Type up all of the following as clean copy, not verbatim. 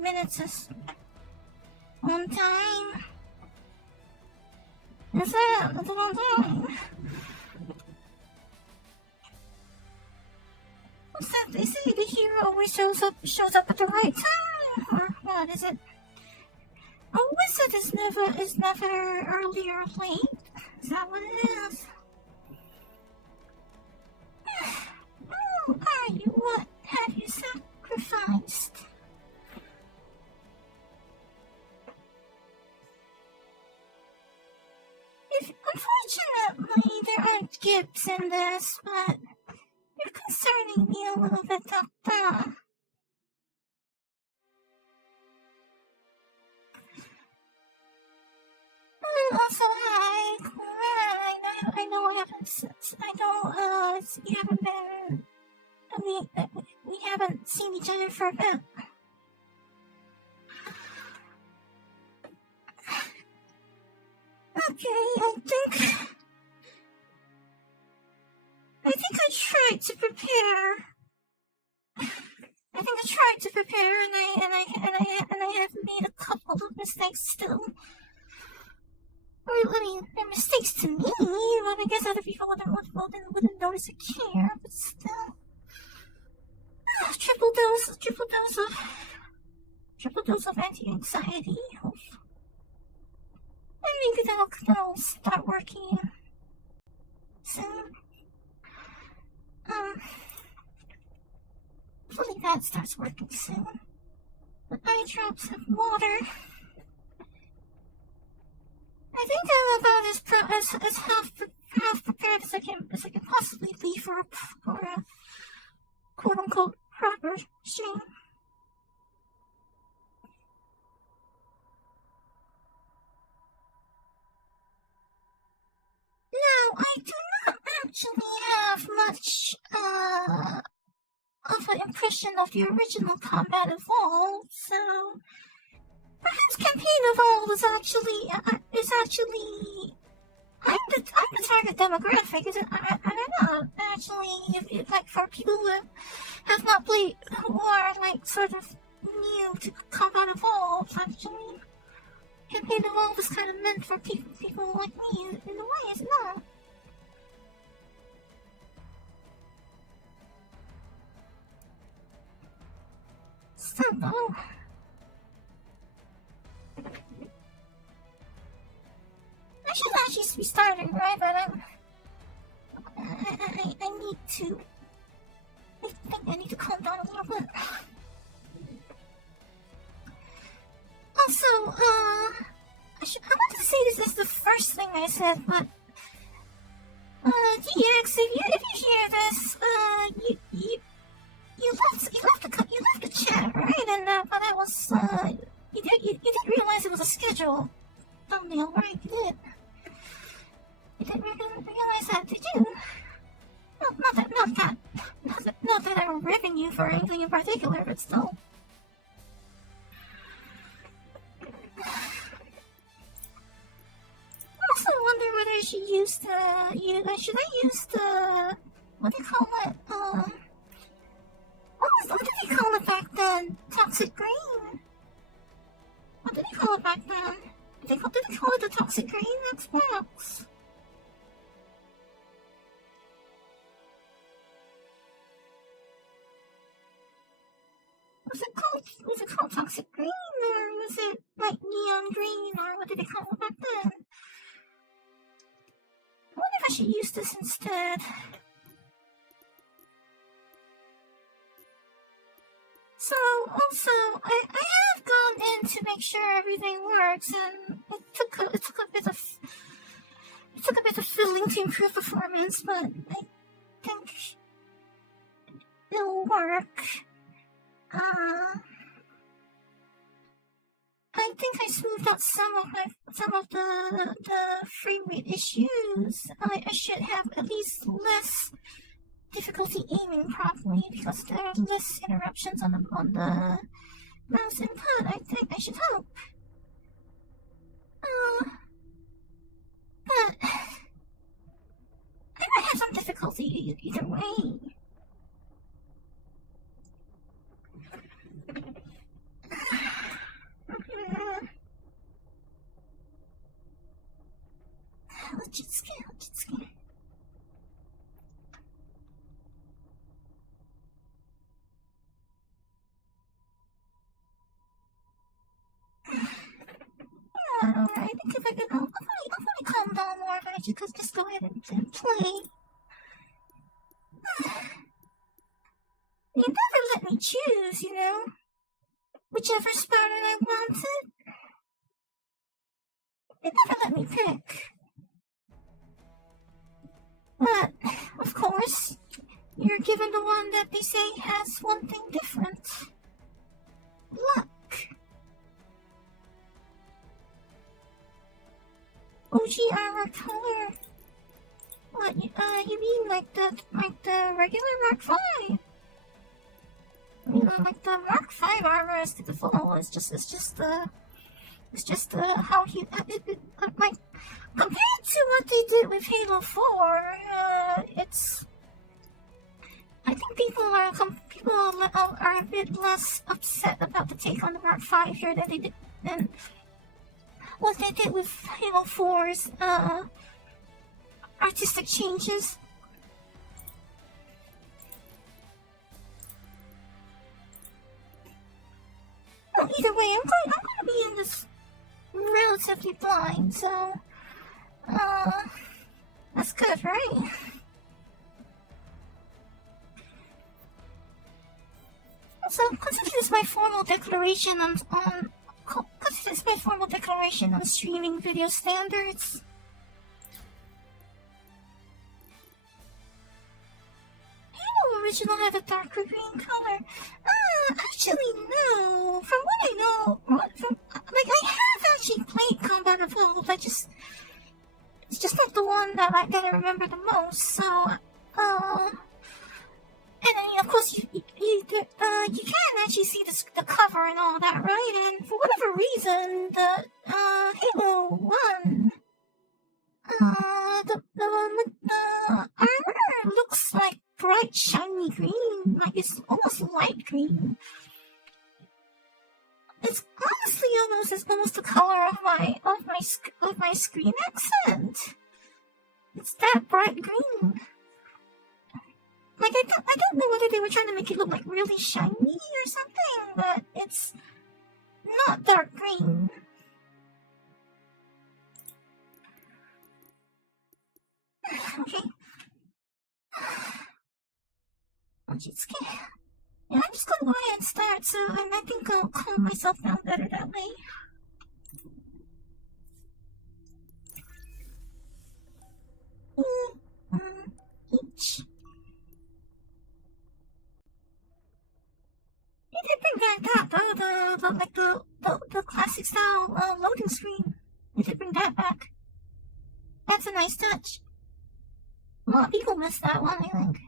minutes is on time. Is it on time? What's that? They say the hero always shows up at the right time, or what is it? A wizard is never early or late. Is that what it is? Who are you? What have you sacrificed? Unfortunately, there aren't gifts in this, but you're concerning me a little bit, Doctor. Also, hi. I know I haven't. You haven't been. We haven't seen each other for a bit. Okay, I think I tried to prepare. And I have made a couple of mistakes still. I mean, they're mistakes to me, but I guess other people wouldn't notice or care, but still. Triple dose of anti-anxiety. And maybe that'll start working soon. Hopefully that starts working soon. The eye drops of water. I think I'm about as half prepared as I can possibly be for a quote-unquote proper stream. Now, I do not actually have much of an impression of the original Combat Evolved, so perhaps Campaign Evolved is actually I'm the target demographic. Is it? I don't know. Actually, if like for people who have not played, who are like sort of new to Combat Evolved, actually, Campaign Evolved is kind of meant for people like me in a way, is it not? Still though. I should actually be starting, right? But I need to. I think I need to calm down a little bit. Also, I wanted to say this is the first thing I said, but DX, if you hear this, you left the chat, right? And but that was you didn't realize it was a schedule thumbnail, right? You didn't realize that, did you? Not that I'm ribbing you for anything in particular, but still. I also wonder whether I should use should I use the, what do you call it? What did they call it back then? Toxic green? What did they call it back then? Did they call it the toxic green Xbox? Was it called toxic green, or was it like neon green, or what did they call it back then? I wonder if I should use this instead. So, also, I have gone in to make sure everything works, and it took a bit of fiddling to improve performance, but I think it'll work. I think I smoothed out some of the frame rate issues. I should have at least less difficulty aiming properly because there are less interruptions on the mouse input. I think I should hope. But I might have some difficulty either way. Legit scared, legit scared. Alright, I think if I could, I'll probably calm down more if I just go ahead and play. You never let me choose, you know? Whichever Spartan I wanted. You never let me pick. But, of course, you're given the one that they say has one thing different. Luck. OG armor color. What, you mean like the regular Mark 5? You know, like the Mark 5 armor is the default. It's just how he, like, compared to what they did with Halo 4, it's, I think people are a bit less upset about the take on the Mark 5 here than what they did with Halo 4's, artistic changes. Well, either way, I'm going to be in this relatively blind, so, that's good, right? So, consider this my formal declaration on streaming video standards. Halo original had a darker green color. Actually, no. From what I know, I have actually played Combat Evolved. It's just not the one that I remember the most. So, and then, of course, you can actually see the cover and all that, right? And for whatever reason, the Halo 1, the one with the armor looks like bright shiny green, like it's almost light green. It's honestly almost the color of my screen accent. It's that bright green. Like I don't know whether they were trying to make it look like really shiny or something, but it's not dark green. Okay. Oh, jeez, okay. Yeah, I'm just gonna go ahead and start, and I think I'll calm myself down better that way. Each. You did bring back the classic style loading screen. You did bring that back. That's a nice touch. A lot of people missed that one, I think.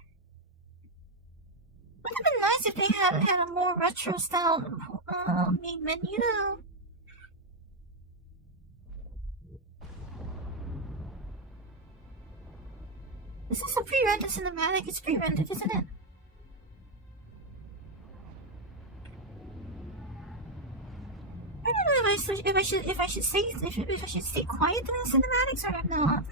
Would have been nice if they had a more retro style main menu though. This is a pre-rendered cinematic. It's pre-rendered, isn't it? I don't know if I should stay quiet during cinematics or not.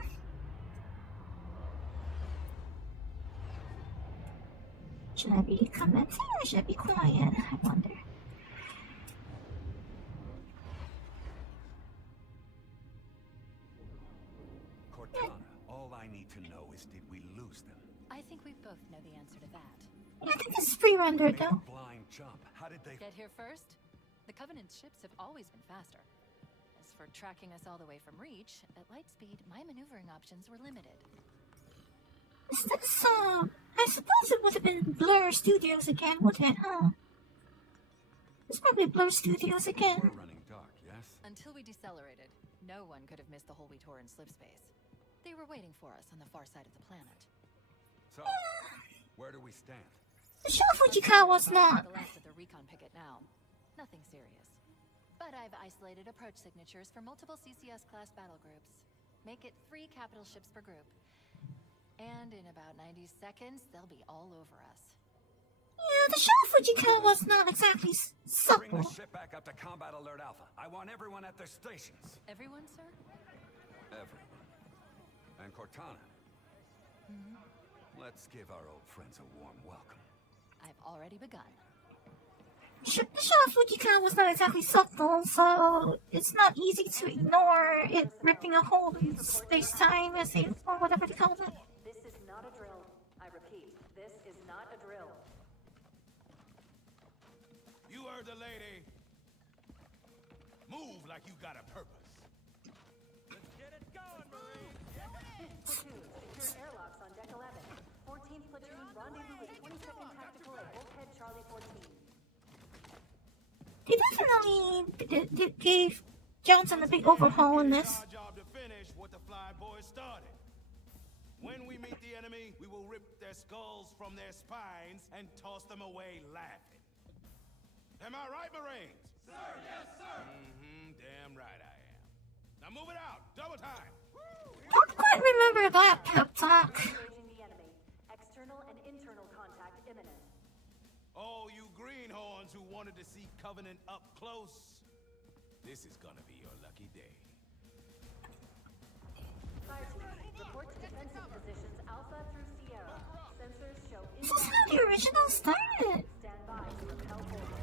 Should I be commenting or should I be quiet? I wonder. Cortana, all I need to know is, did we lose them? I think we both know the answer to that. Yeah, I think this is pre-rendered though. Blind jump. How did they Get here first? The Covenant's ships have always been faster. As for tracking us all the way from Reach, at light speed, my maneuvering options were limited. Is this, I suppose it would have been Blur Studios again, wouldn't it, huh? It's probably Blur Studios again. We're running dark, yes? Until we decelerated, no one could have missed the hole we tore in slip space. They were waiting for us on the far side of the planet. So, where do we stand? The show Fujikawa's not. The last of the recon picket now. Nothing serious. But I've isolated approach signatures for multiple CCS class battle groups. Make it 3 capital ships per group. And in about 90 seconds, they'll be all over us. Yeah, the show Fujikawa's not exactly Bring supple. the ship back up to Combat Alert Alpha. I want everyone at their stations. Everyone, sir? Everyone. Cortana. Let's give our old friends a warm welcome. I've already begun. The shot of Fujikawa was not exactly subtle, so it's not easy to ignore it ripping a hole in space-time, or whatever they call it. This is not a drill. I repeat, this is not a drill. You heard the lady. Move like you got a purpose. Let's get it going, Marine. Platoon, secure airlocks on deck 11. 14th platoon, rendezvous with 22nd Tactical at Bulkhead Charlie 14. They definitely gave Johnson a big overhaul in this. It's our job to finish what the Fly Boys started. When we meet the enemy, we will rip their skulls from their spines and toss them away laughing. Am I right, Marines? Sir, yes, sir. Damn right I am. Now move it out. Double time. Don't quite remember that pep talk. Engaging the enemy. External and internal contact imminent. Oh, you greenhorns who wanted to see Covenant up close. This is gonna be your lucky day. Fire team, report to defensive positions Alpha through Sierra. Sensors show This is how the original started. stand by to repel forward.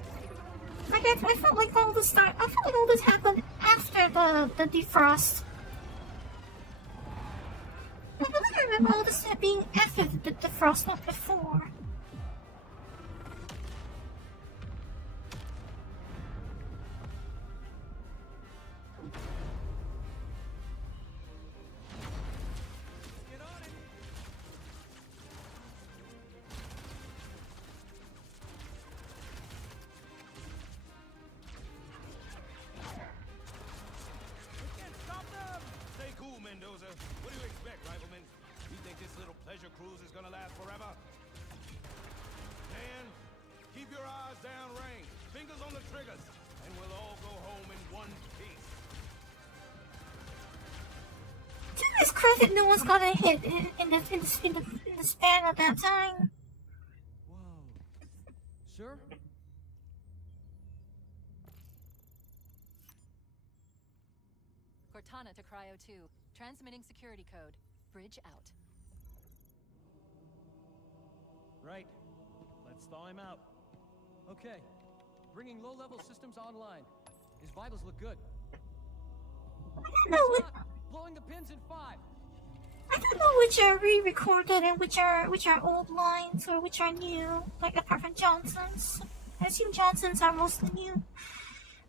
Like I felt like all this happened after the defrost. I feel like I remember all this being after the defrost, not before. Get on it. We can't stop them. Stay cool, Mendoza. What do you expect, rifleman? You think this little pleasure cruise is gonna last forever? Man, keep your eyes downrange, fingers on the triggers, and we'll all go home in one piece. To his credit, no one's gotten hit in the span of that time. Whoa. Sir? Cortana to Cryo 2. Transmitting security code. Bridge out. Right. Let's thaw him out. Okay. Bringing low-level systems online. His vitals look good. I don't know what. Stop! Blowing the pins in 5. I don't know which are re-recorded and which are old lines or which are new. Like apart from Johnson's, I assume Johnson's are mostly new.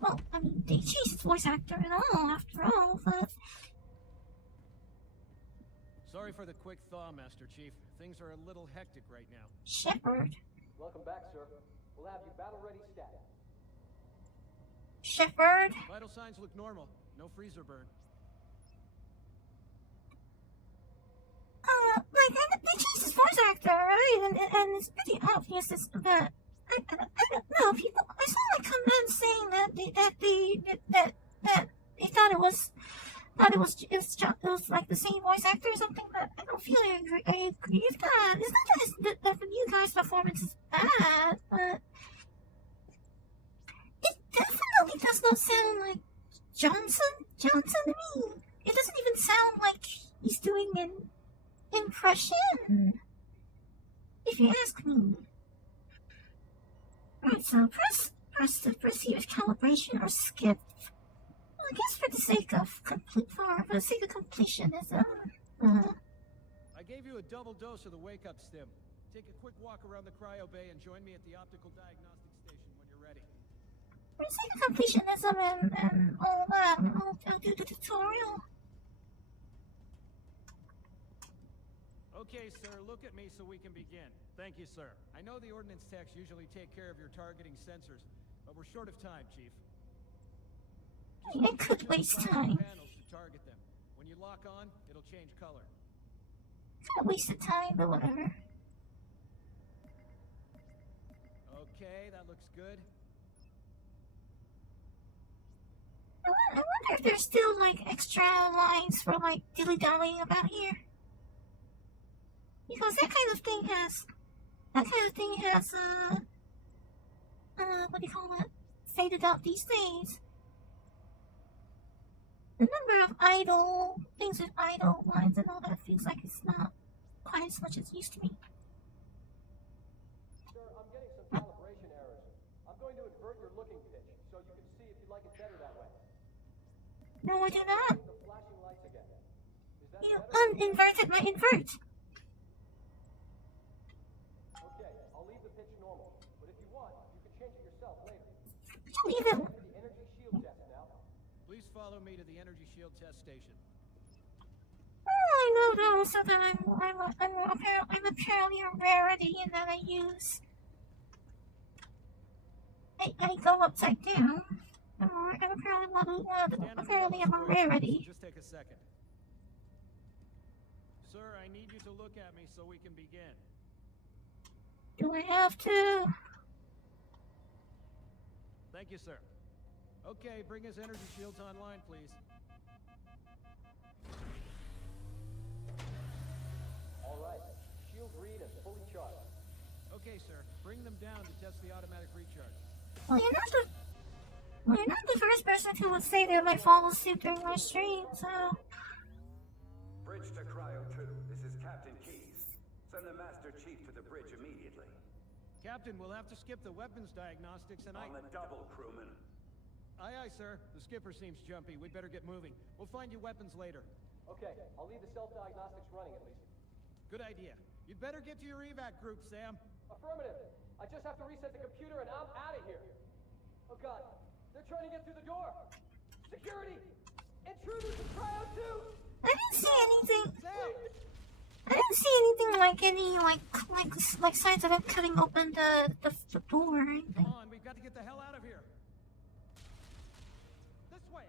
Well, I mean, they changed his voice actor and all after all, but Sorry for the quick thaw, Master Chief. Things are a little hectic right now. Shepard. Welcome back, sir. We'll have you battle-ready stat. Shepard. Vital signs look normal. No freezer burn. They changed his voice actor, right? And it's pretty obvious that I don't know. People, I saw like comments saying that they thought it was like the same voice actor or something, but I don't feel I agree with that. It's not that the new guy's performance is bad, but it definitely does not sound like Johnson to me. It doesn't even sound like he's doing an impression, if you ask me. Alright, so press to proceed with calibration or skip. Well, I guess for the sake of completionism. I gave you a double dose of the wake-up stim. Take a quick walk around the cryo bay and join me at the optical diagnostic station when you're ready. For the sake of completionism and all that, I'll do the tutorial. Okay, sir, look at me so we can begin. Thank you, sir. I know the ordnance techs usually take care of your targeting sensors, but we're short of time, Chief. I could waste time. Panels to target them. When you lock on, it'll change color. Could waste the time, but whatever. Okay, that looks good. I wonder if there's still like extra lines for like dilly-dallying about here. Because that kind of thing has what do you call it? Faded out these days. The number of idle things with idle lines and all that feels like it's not quite as much as it used to be. Sir, I'm getting some calibration errors. I'm going to invert your looking pitch, so you can see if you like it better that way. No, I do not. The flashing lights again. Is that You better? uninverted my invert. Okay, I'll leave the pitch normal. But if you want, you can change it yourself later. Leave it. To the energy shield test now. Please follow me to the energy shield test station. I know those, so that I'm apparently a rarity and that I use. I go upside down. I'm apparently I'm a rarity. Just take a second. Sir, I need you to look at me so we can begin. Do I have to? Thank you, sir. Okay, bring his energy shields online, please. All right. Shield read and fully charged. Okay, sir. Bring them down to test the automatic recharge. Well, you're not the first person who would say they might follow suit during my stream, so. Bridge to Cryo 2. This is Captain Keys. Send the Master Chief to the bridge immediately. Captain, we'll have to skip the weapons diagnostics and On the double, crewman. Aye, aye, sir. The skipper seems jumpy. We'd better get moving. We'll find you weapons later. Okay, I'll leave the self-diagnostics running at least. Good idea. You'd better get to your evac group, Sam. Affirmative. I just have to reset the computer and I'm out of here. Oh god, they're trying to get through the door. Security! Intruders in Cryo 2! I didn't see anything. Sam! I didn't see anything like any like signs of him cutting open the door or anything. Come on, we've got to get the hell out of here. This way.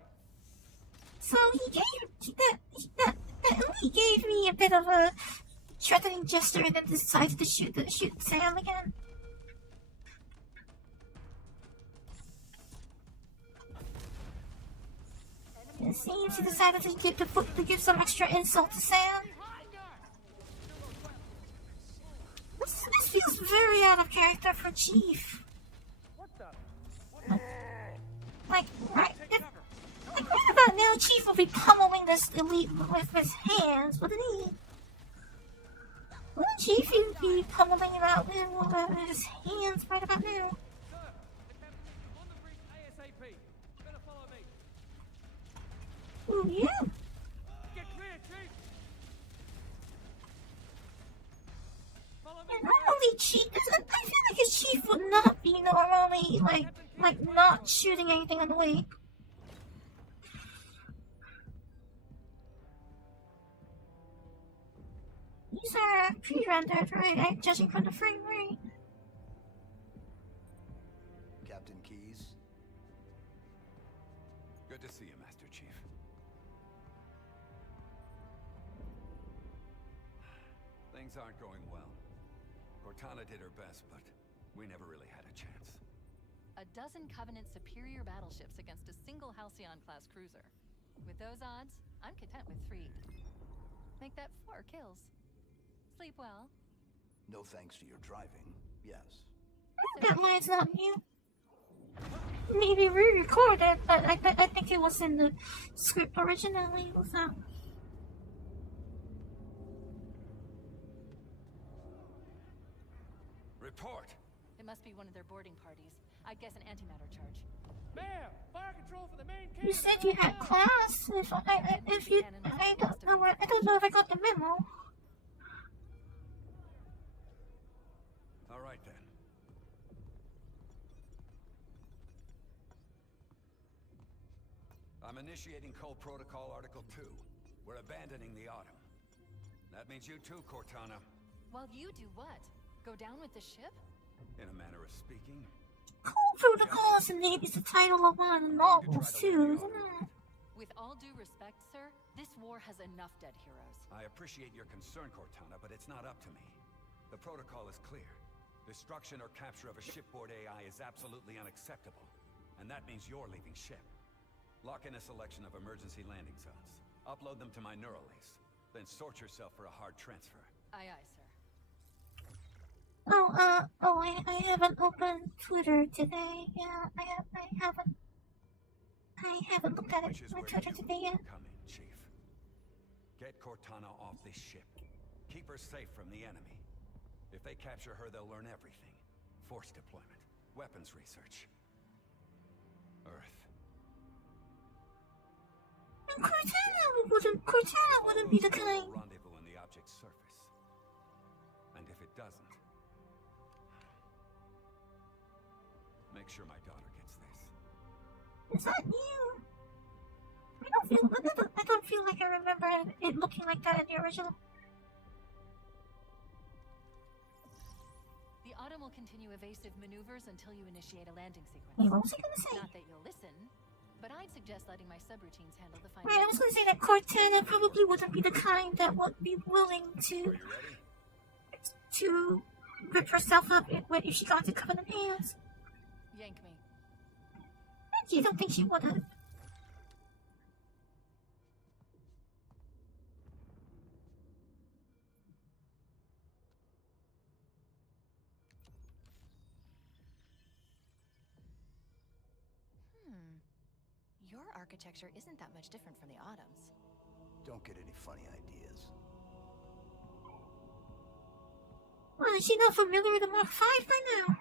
So he gave me a bit of a threatening gesture and then decided to shoot Sam again. It seems he decided to give some extra insult to Sam. This feels very out of character for Chief. What the? Like right about now, Chief will be pummeling this elite with his hands, wouldn't he? Wouldn't Chief be pummeling him out with his hands right about now? Sir, the captain is on the bridge ASAP. Better follow me. Ooh, yeah. Get clear, Chief. Follow me. And normally Chief, I feel like his Chief would not be normally like not shooting anything on the way. These are pre-rendered, right? Judging from the frame rate. Captain Keys? Good to see you, Master Chief. Things aren't going well. Cortana did her best, but we never really had a chance. A dozen Covenant superior battleships against a single Halcyon-class cruiser. With those odds, I'm content with 3. Make that 4 kills. Sleep well. No thanks to your driving, yes. That line's not new. Maybe re-recorded, but I think it was in the script originally. Was that? Report! It must be one of their boarding parties. I'd guess an antimatter charge. Ma'am, fire control for the main cannon. You said you had class. I don't know if I got the memo. All right, then. I'm initiating Cole Protocol Article 2. We're abandoning the Autumn. That means you too, Cortana. While you do what? Go down with the ship? In a manner of speaking. Cool Protocols and maybe it's the title of one of the novels too, isn't it? With all due respect, sir, this war has enough dead heroes. I appreciate your concern, Cortana, but it's not up to me. The protocol is clear. Destruction or capture of a shipboard AI is absolutely unacceptable. And that means you're leaving ship. Lock in a selection of emergency landing zones. Upload them to my neural lease. Then sort yourself for a hard transfer. Aye, aye, sir. I haven't opened Twitter today. Yeah, I haven't looked at it Which is on where Twitter you today yet. come in, Chief. Get Cortana off this ship. Keep her safe from the enemy. If they capture her, they'll learn everything. Force deployment, weapons research. Earth. And Cortana wouldn't be the kind. Rendezvous on the object's surface. And if it doesn't, make sure my daughter gets this. Is that you? I don't feel like I remember it looking like that in the original. The Autumn will continue evasive maneuvers until you initiate a landing sequence. Wait, what was I gonna say? Not that you'll listen, but I'd suggest letting my subroutines handle the final. Right, I was gonna say that Cortana probably wouldn't be the kind that would be willing Are you ready? to rip herself up if she got to Covenant hands. Yank me. I don't think she would have. Your architecture isn't that much different from the Autumn's. Don't get any funny ideas. Well, is she not familiar with the Mark 5 by now?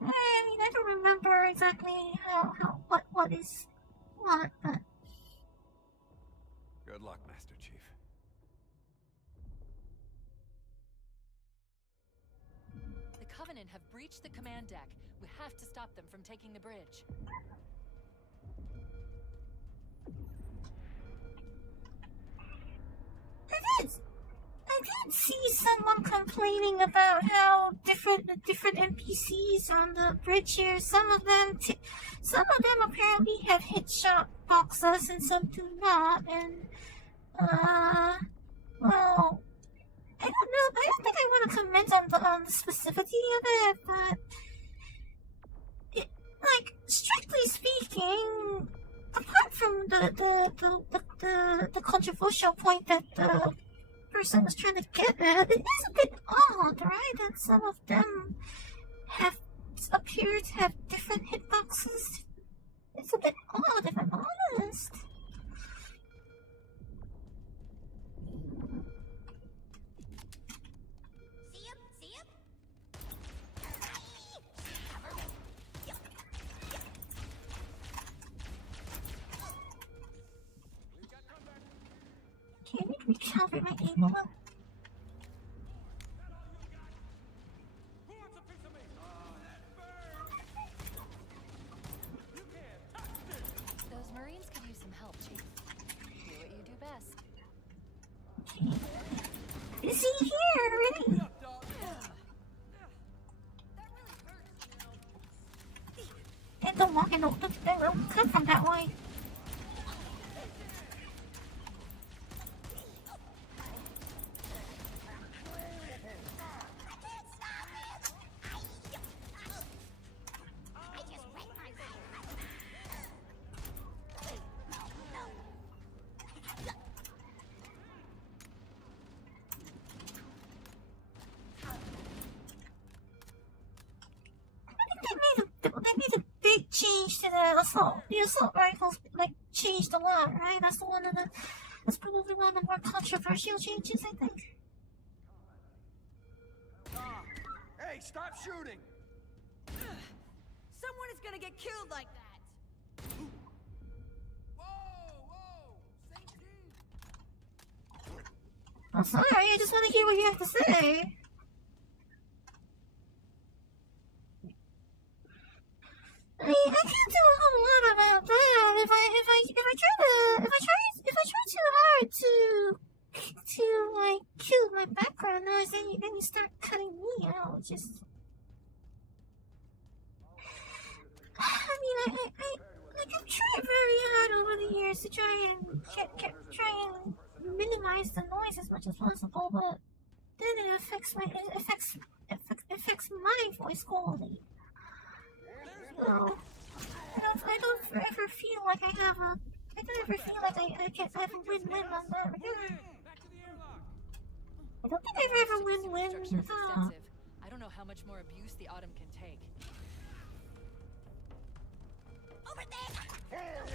I mean, I don't remember exactly what is what, but Good luck, Master Chief. The Covenant have breached the command deck. We have to stop them from taking the bridge. I did see someone complaining about how different NPCs on the bridge here. Some of them apparently have hit shot boxes and some do not. And well, I don't know. I don't think I want to comment on the specificity of it, but like strictly speaking, apart from the controversial point that the person was trying to get at, it is a bit odd, right? That some of them appear to have different hitboxes. It's a bit odd, if I'm honest. Okay, I need to recalibrate my aim a little. Those Marines could use some help, Chief. Do what you do best. Okay. Is he here already? Hey, don't walk in they don't come from that way. They made a big change to the assault. The assault rifles like changed a lot, right? That's probably one of the more controversial changes, I think. Hey, stop shooting! Someone is gonna get killed like that! I'm sorry, I just want to hear what you have to say. I mean, I can't do a whole lot about that. If I try too hard to like kill my background noise, then you start cutting me out. Just, I mean, I've tried very hard over the years to try and minimize the noise as much as possible, but then it affects my voice quality. So, I don't ever feel like I have a win-win on that. I don't think I ever win-win. Structure is extensive. I don't know how much more abuse the Autumn can take. Over there!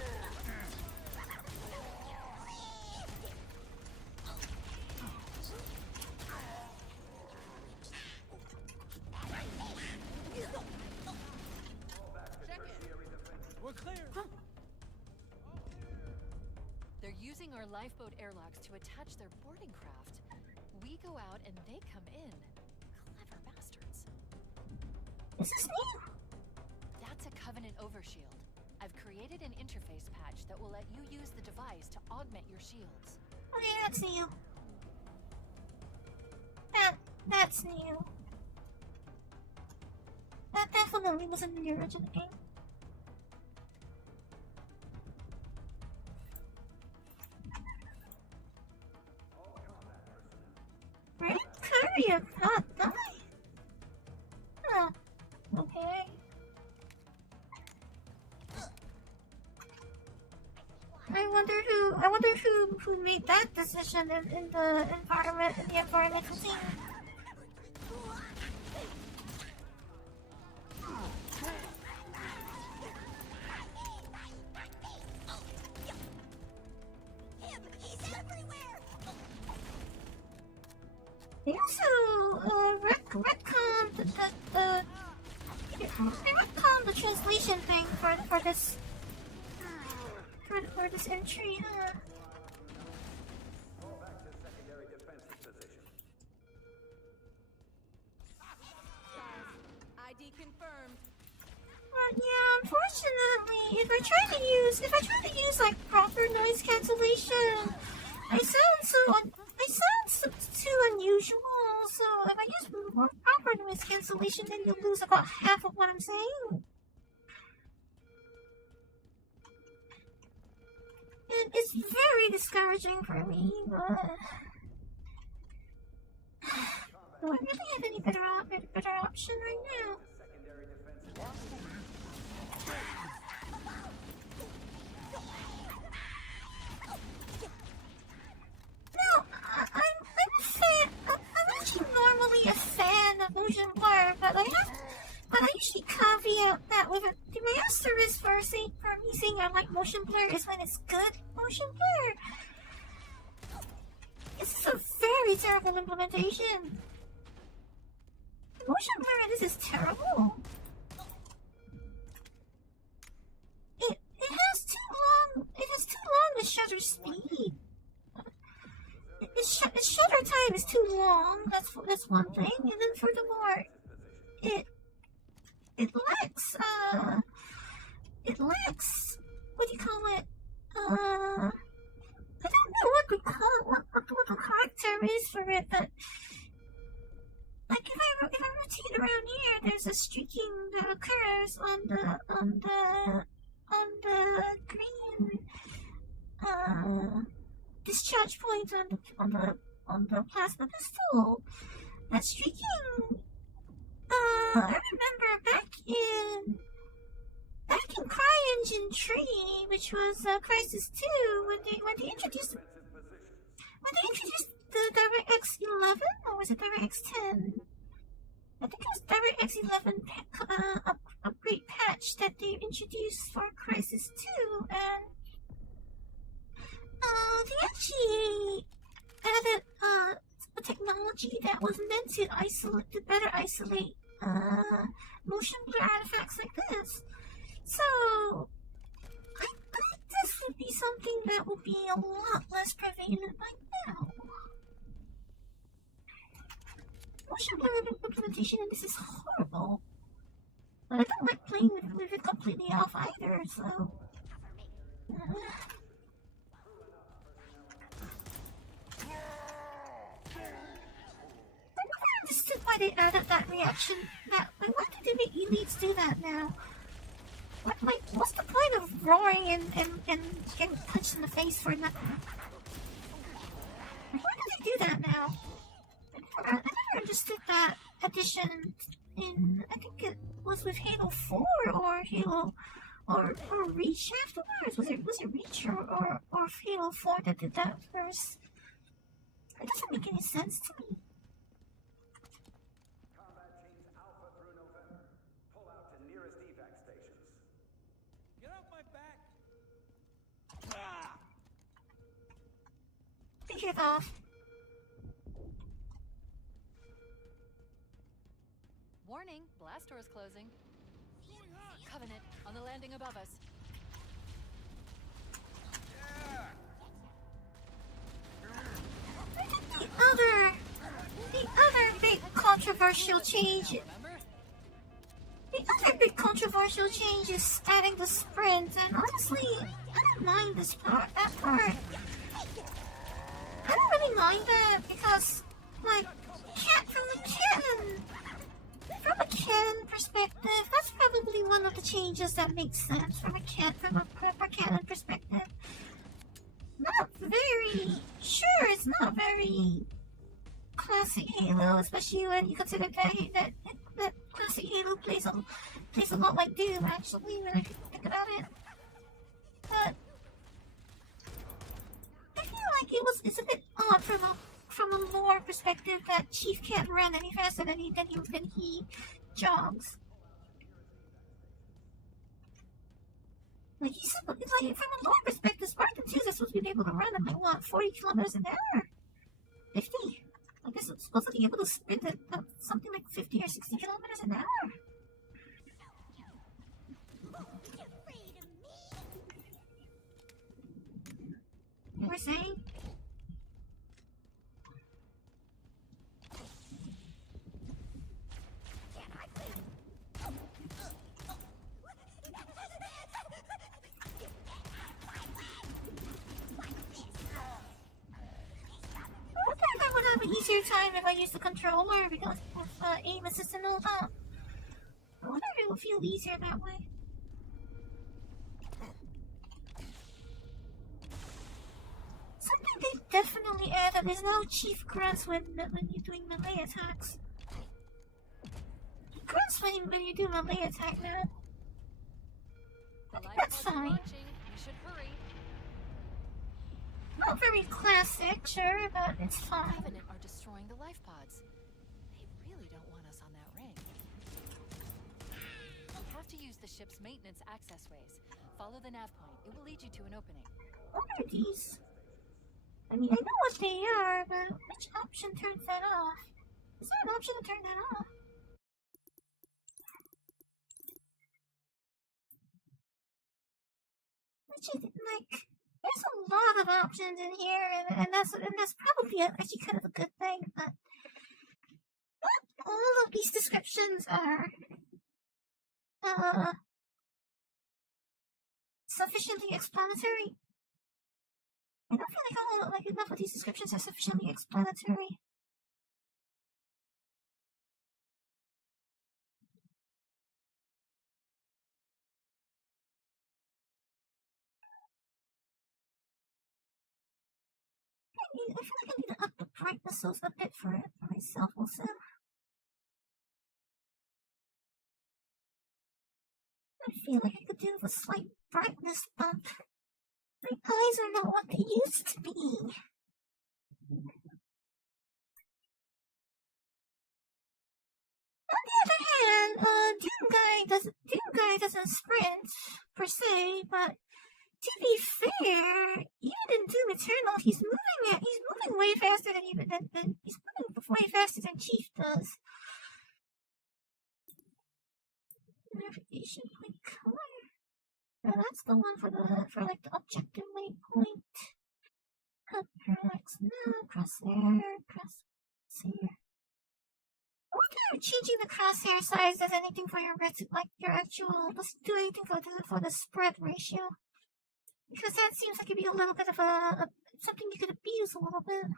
Using our lifeboat airlocks to attach their boarding craft, we go out and they come in. Clever bastards. Is this new? That's a Covenant overshield. I've created an interface patch that will let you use the device to augment your shields. Okay, that's new. That's new. That definitely wasn't in the original game. Red courier caught die. Huh. Okay. I wonder who made that decision in the environmental team. They also retconned they retconned the translation thing for this entry. Fall back to secondary defensive position. ID confirmed. But yeah, unfortunately, if I try to use like proper noise cancellation, I sound too unusual. So if I use more proper noise cancellation, then you'll lose about half of what I'm saying. And it's very discouraging for me, but do I really have any better option right now? Secondary defensive. No, I'm a fan. I'm actually normally a fan of motion blur, but I usually caveat that with my asterisk for me saying I like motion blur is when it's good motion blur. It's a very terrible implementation. The motion blur in this is terrible. It has too long a shutter speed. Its shutter time is too long. That's one thing, and then furthermore, it lacks what do you call it? I don't know what the character is for it, but like if I rotate around here, there's a streaking that occurs on the green discharge point on the plasma pistol. That streaking. I remember back in CryEngine 3, which was Crisis 2, when they introduced the DirectX 11, or was it DirectX 10? I think it was DirectX 11 upgrade patch that they introduced for Crisis 2, and they actually added a technology that was meant to better isolate motion blur artifacts like this. So I think this would be something that would be a lot less prevalent by now. Motion blur implementation in this is horrible, but I don't like playing with it completely off either. So. I understood why they added that reaction. Why did they make elites do that now? What's the point of roaring and getting punched in the face for nothing? Why do they do that now? I never understood that addition in, I think it was with Halo 4 or Halo or Reach afterwards. Was it Reach or Halo 4 that did that first? It doesn't make any sense to me. Combat teams Alpha through November. Pull out to nearest evac stations. Get off my back! Take it off. Warning, blast door is closing. Covenant on the landing above us. controversial change. Remember? The other big controversial change is adding the sprint, and honestly, I don't mind this part, that part. I don't really mind that because, like, from a canon perspective, that's probably one of the changes that makes sense from a canon perspective. Not very sure. It's not very classic Halo, especially when you consider that classic Halo plays a lot like Doom. Actually, when I think about it, but I feel like it's a bit odd from a lore perspective that Chief can't run any faster than he jogs. Like he said, it's like from a lore perspective, Spartan 2 is supposed to be able to run at like what, 40 kilometers an hour, 50. I guess it's supposed to be able to sprint at something like 50 or 60 kilometers an hour. You were saying? I would have an easier time if I used the controller because of aim assist and all that. I wonder if it would feel easier that way. Something they definitely added is no chief grunts when you're doing melee attacks. Grunts when you do melee attack now. I think that's fine. You should hurry. Not very classic, sure, but it's fine. Covenant are destroying the life pods. They really don't want us on that ring. You have to use the ship's maintenance access ways. Follow the nav point. It will lead you to an opening. What are these? I mean, I know what they are, but which option turns that off? Is there an option to turn that off? Which is, like, there's a lot of options in here, and that's probably actually kind of a good thing, but not all of these descriptions are sufficiently explanatory. I don't feel like enough of these descriptions are sufficiently explanatory. I feel like I need to up the brightness a bit for myself also. I feel like I could do with a slight brightness bump. My eyes are not what they used to be. On the other hand, Doom Guy doesn't sprint per se, but to be fair, even in Doom Eternal, he's moving way faster than he's moving way faster than Chief does. Navigation point color. No, that's the one for like the objective waypoint. Parallax now, crosshair. I wonder if changing the crosshair size does anything for your does do anything for the spread ratio. Because that seems like it'd be a little bit of something you could abuse a little bit.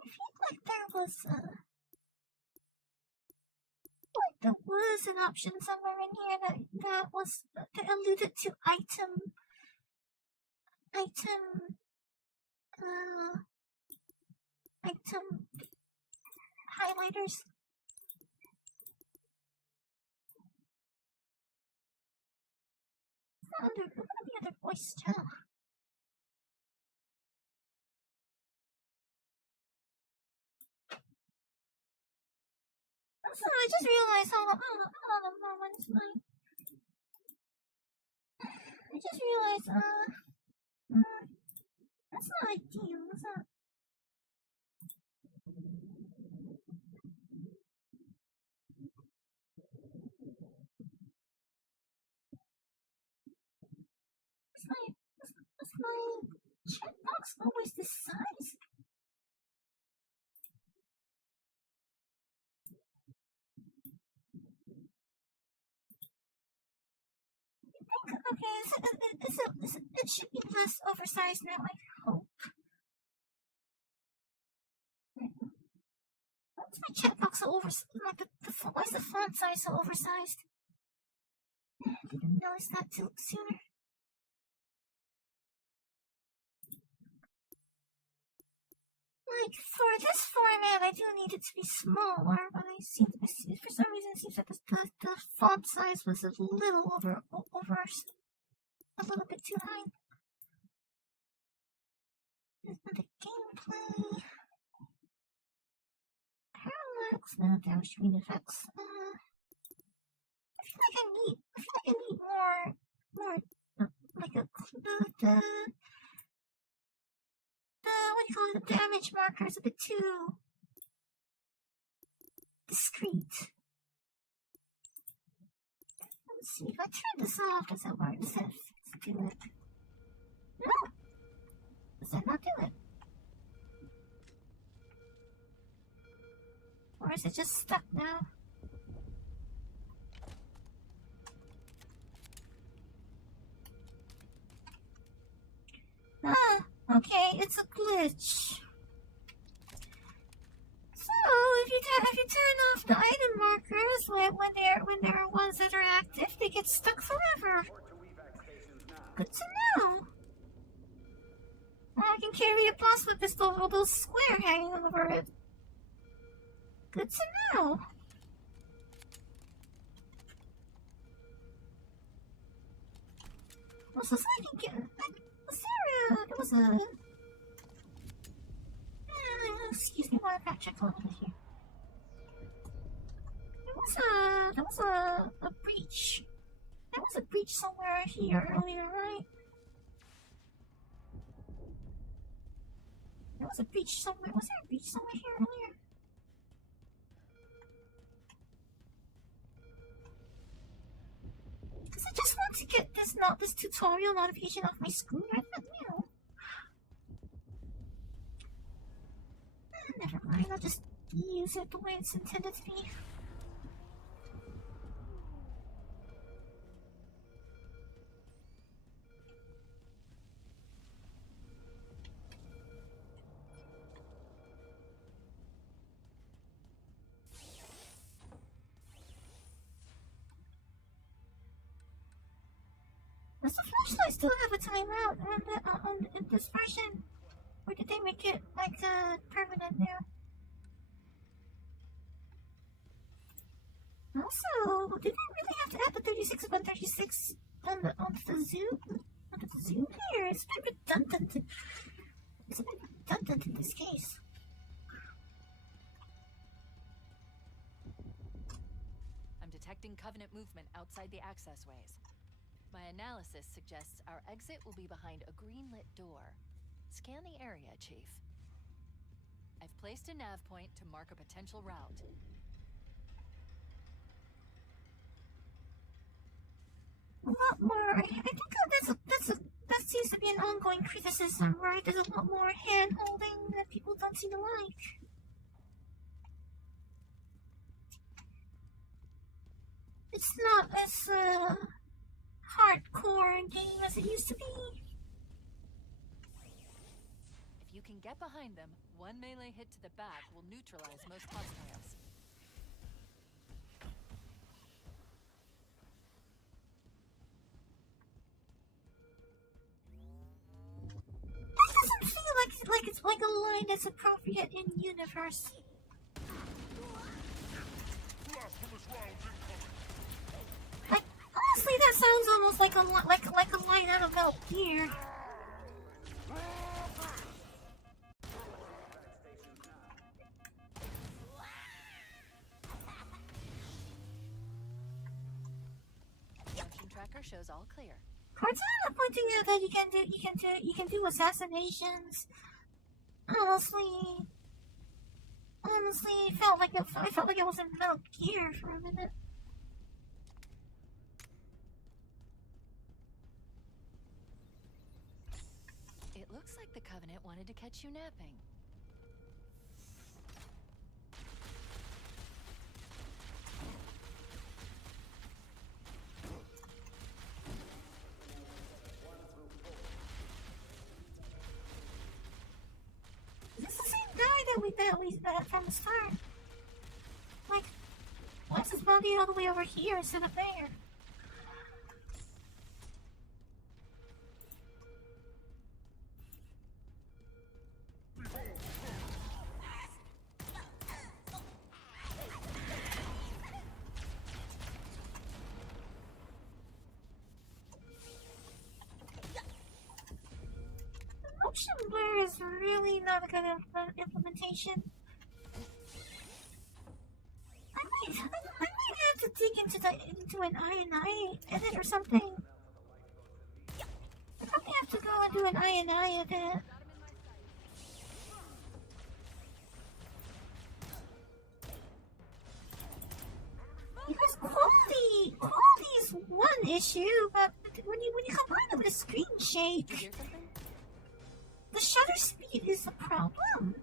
I feel like there was an option somewhere in here that alluded to item highlighters. It's not under voice chat. So I just realized hold on a moment, I just realized that's not ideal, is that? Is my chat box box always this size? Okay, it should be less oversized now, I hope. Why is my chat box so oversized? Like why is the font size so oversized? I didn't notice that till sooner. Like, for this format, I do need it to be smaller, but for some reason, it seems like the font size was a little a little bit too high. There's the gameplay. Parallax, no, downstream effects. I feel like I need more, like the what do you call it, the damage marker is a bit too discreet. Let's see, if I turn this off, does that work? Does that do it? No! Does that not do it? Or is it just stuck now? Ah, okay, it's a glitch. So if you turn off the item markers when there are ones that are active, they get stuck forever. Good to know. I can carry a boss with this little square hanging over it. Good to know. Also, so I can get. There was a. Excuse me while I fact check a little bit here. There was a breach. There was a breach somewhere here earlier, right? There was a breach somewhere. Was there a breach somewhere here earlier? Because I just want to get this tutorial notification off my screen right now. Never mind, I'll just use it the way it's intended to be. Does the flashlight still have a timeout in this version? Or did they make it like permanent now? Also, did they really have to add the 36 and 136 onto the zoom? Onto the zoom here? It's a bit redundant. It's a bit redundant in this case. I'm detecting Covenant movement outside the access ways. My analysis suggests our exit will be behind a green-lit door. Scan the area, Chief. I've placed a nav point to mark a potential route. A lot more. I think that seems to be an ongoing criticism, right? There's a lot more hand-holding that people don't seem to like. It's not as hardcore game as it used to be. If you can get behind them, one melee hit to the back will neutralize most hostiles. That doesn't feel like it's like a line that's appropriate in universe. Like honestly, that sounds almost like a line out of Metal Gear. Junction tracker shows all clear. Cortana pointing out that you can do assassinations. Honestly, I felt like it was in Metal Gear for a minute. It Looks like the Covenant wanted to catch you napping. Is this the same guy that we met from the start? Like, why's his body all the way over here instead of there? Motion blur is really not a good implementation. I might have to dig into an INI edit or something. I probably have to go and do an INI edit. Because quality is one issue, but when you combine it with a screen shake, the shutter speed is a problem.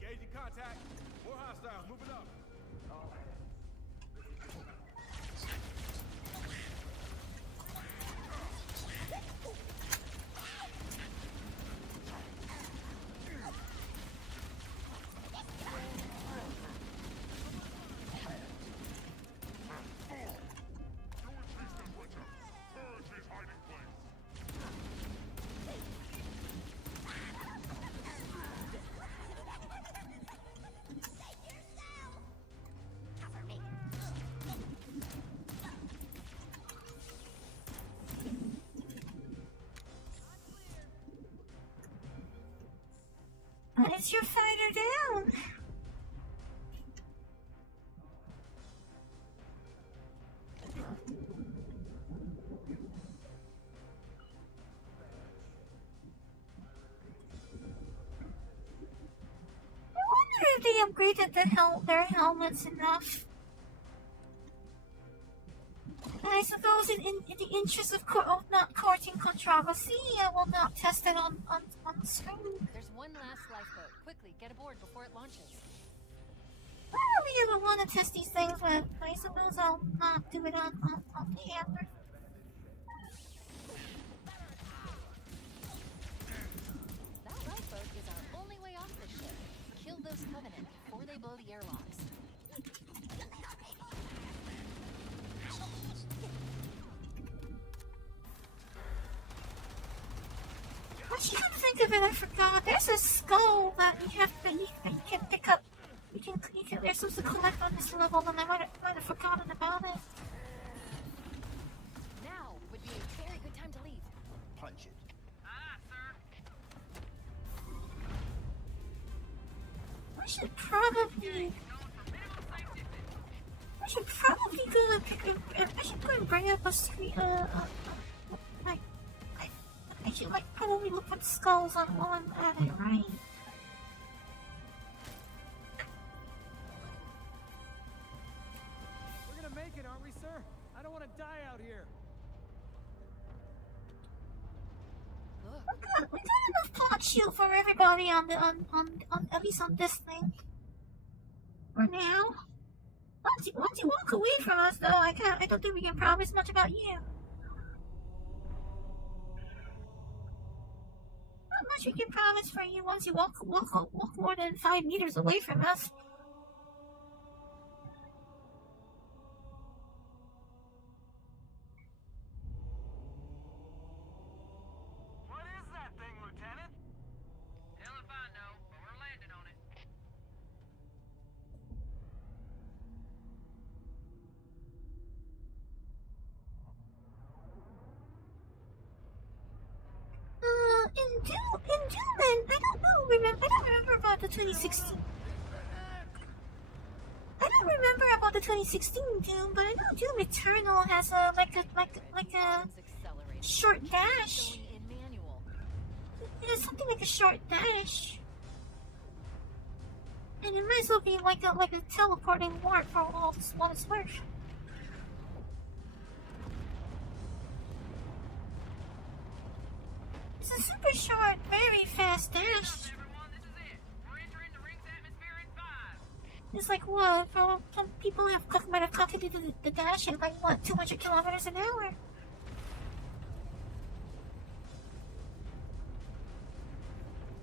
Engaging contact. More hostiles moving up. Is your fighter down? I wonder if they upgraded their helmets enough. I suppose in the interest of not courting controversy, I will not test it on the screen. There's one last lifeboat. Quickly, get aboard before it launches. I don't really ever want to test these things, but I suppose I'll not do it on camera. That lifeboat is our only way off this ship. Kill those Covenant before they blow the airlocks. Actually, come to think of it, I forgot. There's a skull that you can pick up. They're supposed to collect on this level, and I might have forgotten about it. Now would be a very good time to leave. Punch it. I should probably go and pick up. I should go and bring up a screen. I should probably look at skulls on while I'm at it, right? We're gonna make it, aren't we, sir? I don't want to die out here. Look, We got enough plot shield for everybody on at least on this thing. For now. Once you walk away from us, though, I don't think we can promise much about you. Not much we can promise for you once you walk more than 5 meters away from us. What is that thing, Lieutenant? Hell if I know, but we're landing on it. In Doom, I don't remember about the 2016. I don't remember about the 2016 Doom, but I know Doom Eternal has a short dash. going in manual. It has something like a short dash. And it might as well be like a teleporting warp for all this what it's worth. It's a super short, very fast dash. It's like what? Some people might have calculated the dash at like what, 200 kilometers an hour.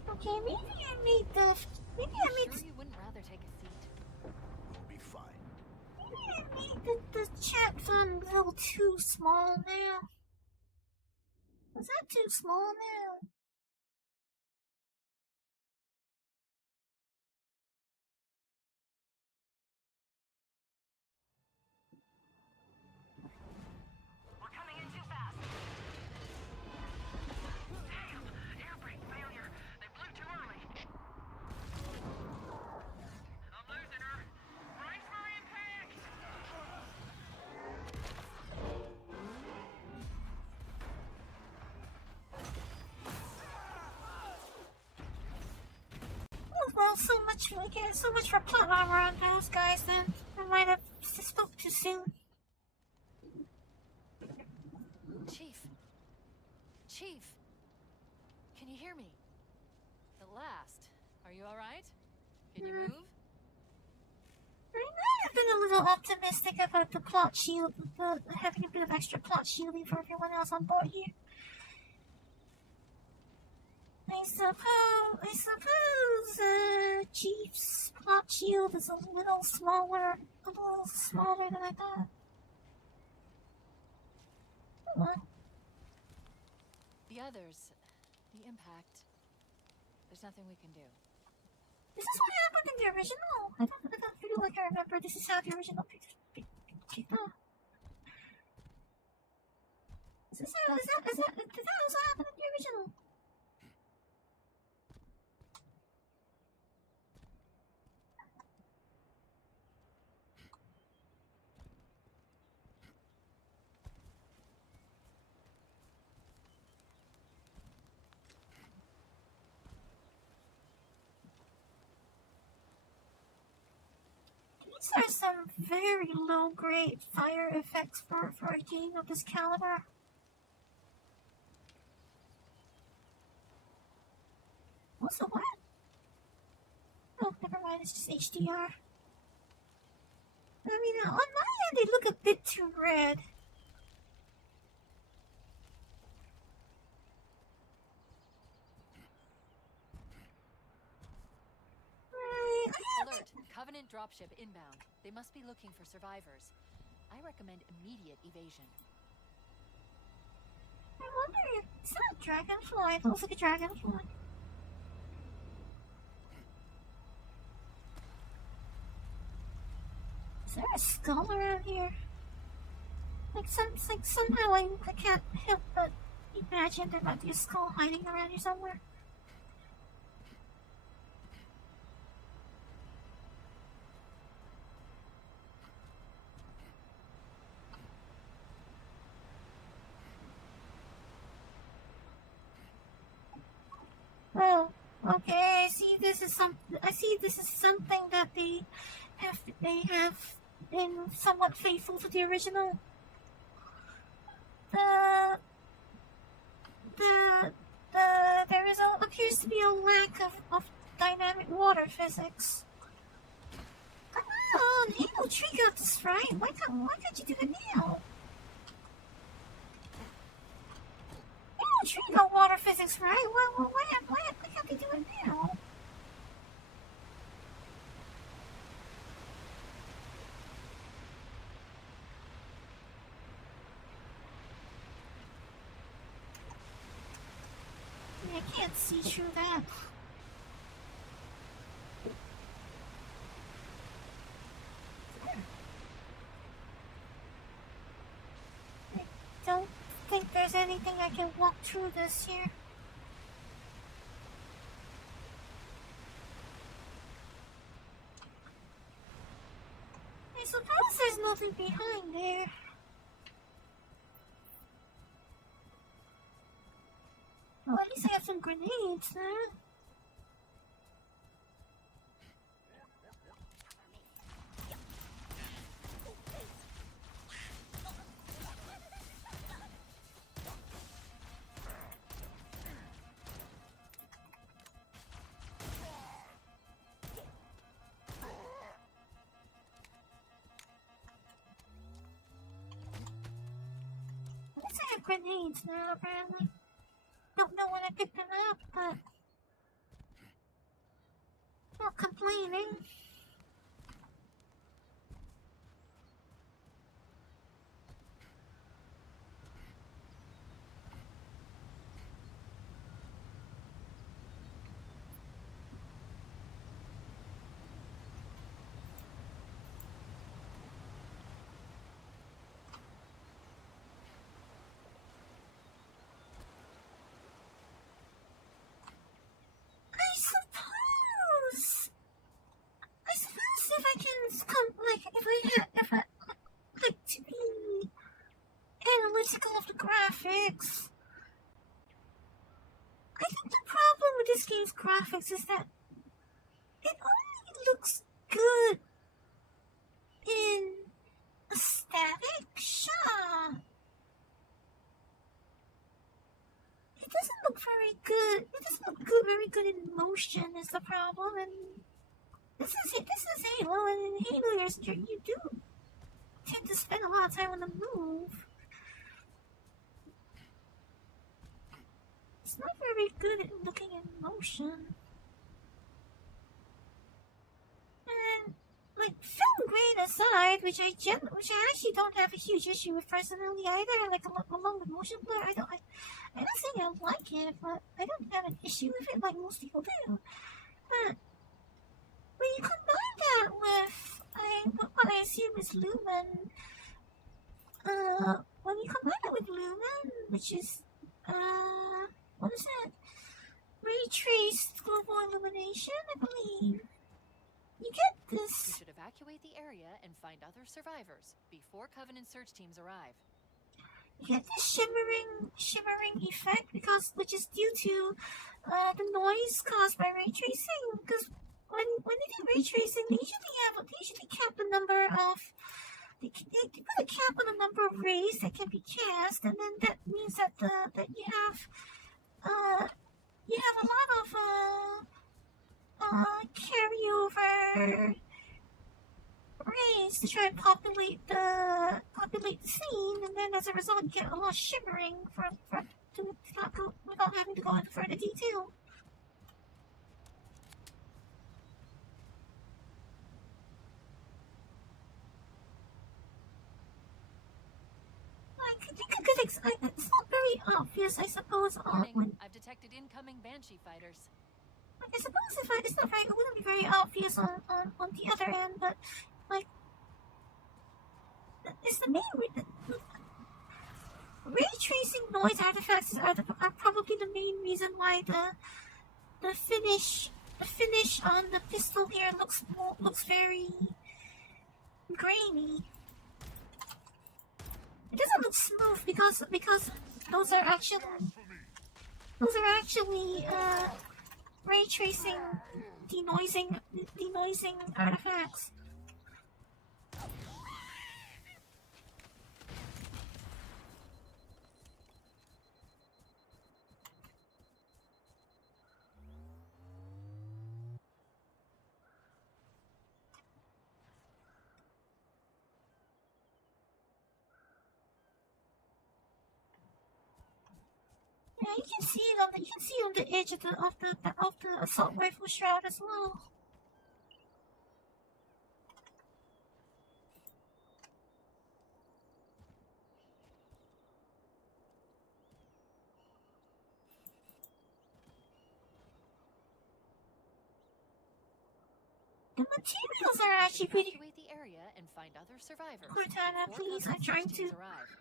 Okay, maybe I made the. Maybe I made. Sure you wouldn't rather take a seat? We'll be fine. Maybe I made the chat font a little too small now. Was that too small now? We're coming in too fast. Damn! Air brake failure. They blew too early. I'm losing her. Brace for impact! Oh, well, so much for plot armor on those guys then. I might have spoke too soon. Chief, can you hear me? The last. Are you alright? Can you move? I might have been a little optimistic about the plot shield, having a bit of extra plot shielding for everyone else on board here. I suppose, Chief's plot shield is a little smaller than I thought. What? The others, the impact. There's nothing we can do. This is what happened in the original. I don't feel like I remember this is how the original picked up. Is that also happened in the original? These are some very low-grade fire effects for a game of this caliber. Also, what? Oh, never mind, it's just HDR. I mean, on my end, they look a bit too red. Alert! Covenant dropship inbound. They must be looking for survivors. I recommend immediate evasion. I wonder if it's not a dragonfly. It looks like a dragonfly. Is there a skull around here? Like somehow I can't help but imagine there might be a skull hiding around here somewhere. Oh, okay. I see this is something that they have been somewhat faithful to the original. There appears to be a lack of dynamic water physics. Come on, Halo Tree got this right. Why can't you do it now? Halo Tree got water physics right. Why can't they do it now? I can't see through that. I don't think there's anything I can walk through this here. I suppose there's nothing behind there. Well, at least I have some grenades, huh? grenades now, apparently. Don't know when I picked them up, but not complaining. I suppose if I can if I like to be analytical of the graphics, I think the problem with this game's graphics is that it only looks good in a static shot. It doesn't look very good. It doesn't look very good in motion is the problem, and this is Halo, and in Halo you do tend to spend a lot of time on the move. It's not very good at looking in motion. And like film grain aside, which I actually don't have a huge issue with personally either. Like along with motion blur, I don't think I like it, but I don't have an issue with it like most people do. But when you combine that with what I assume is Lumen, when you combine it with Lumen, which is what is that? Ray traced global illumination, I believe. You get this. We should evacuate the area and find other survivors before Covenant search teams arrive. You get this shimmering effect which is due to the noise caused by ray tracing. Because when they do ray tracing, they usually cap the number of they put a cap on the number of rays that can be cast, and then that means that you have a lot of carryover rays to try and populate the scene, and then as a result you get a lot of shimmering without having to go into further detail. It's not very obvious, I suppose. I've detected incoming Banshee fighters. I suppose it wouldn't be very obvious on the other end, but like it's the main reason. Ray tracing noise artifacts are probably the main reason why the finish on the pistol here looks very grainy. It doesn't look smooth because those are actually ray tracing denoising artifacts. Yeah, you can see it on the edge of the assault rifle shroud as well. The materials are actually pretty. Evacuate the area and find other survivors. Cortana, before please, Covenant I'm trying search teams to- arrive.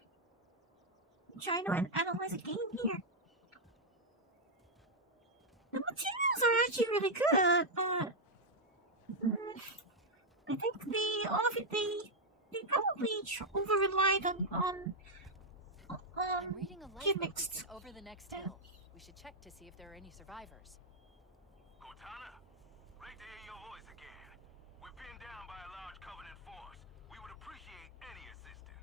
Trying to analyze a game here. The materials are actually really good, but I think they probably over-relied on I'm reading a life gimmicks. beacon over the next hill. We should check to see if there are any survivors. Cortana, great to hear your voice again. We're pinned down by a large Covenant force. We would appreciate any assistance.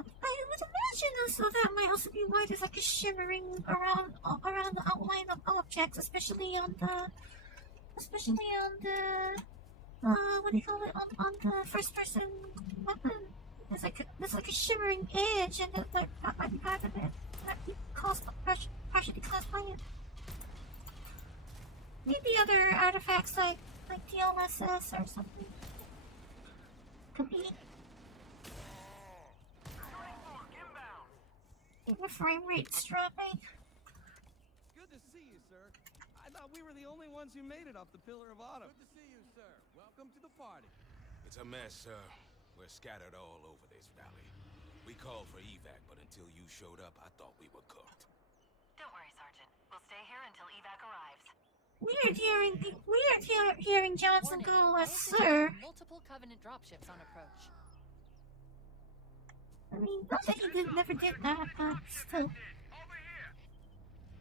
I would imagine also that might also be why there's like a shimmering around the outline of objects, especially on the what do you call it, on the first person weapon there's like a shimmering edge, and it's like that might be part of it. That might be partially cosplaying it. Maybe other artifacts like DLSS or something. Could be. The frame rate's dropping. Good to see you, sir. I thought we were the only ones who made it off the Pillar of Autumn. Good to see you, sir. Welcome to the party. It's a mess, sir. We're scattered all over this valley. We called for evac, but until you showed up, I thought we were cooked. Don't worry, Sergeant. We'll stay here until evac arrives. Weird hearing Johnson go as sir. Multiple Covenant dropships on approach. I mean, not that he never did that, but still.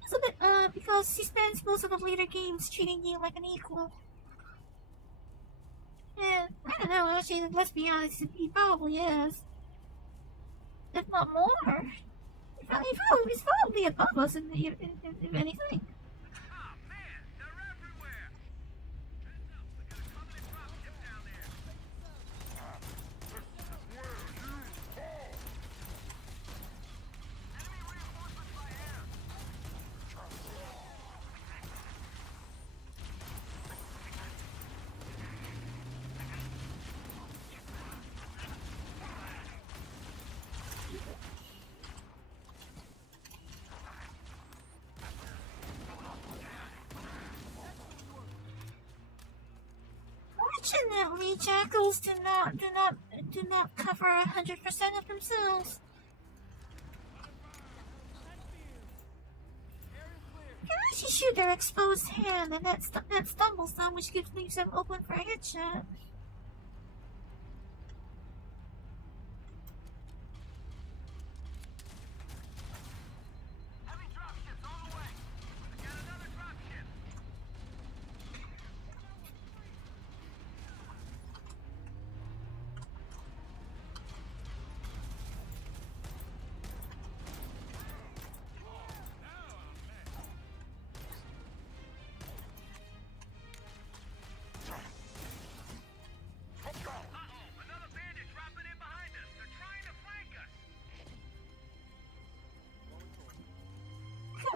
It's a bit, because he spends most of the later games treating you like an equal. And, I don't know, actually, let's be honest, he probably is. If not more. He's probably above us in anything. Fortunately, jackals do not cover 100% of themselves. You can actually shoot their exposed hand, and that stumbles them, which leaves them open for a headshot.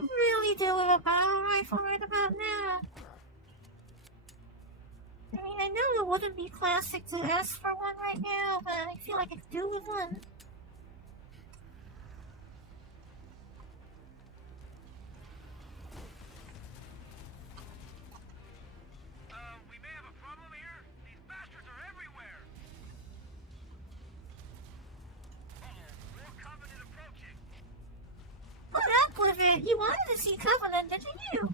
Really do with a battle rifle right about now. I mean, I know it wouldn't be classic to ask for one right now, but I feel like I could do with one. We may have a problem here. These bastards are everywhere. More Covenant approaching. Put up with it! You wanted to see Covenant, didn't you?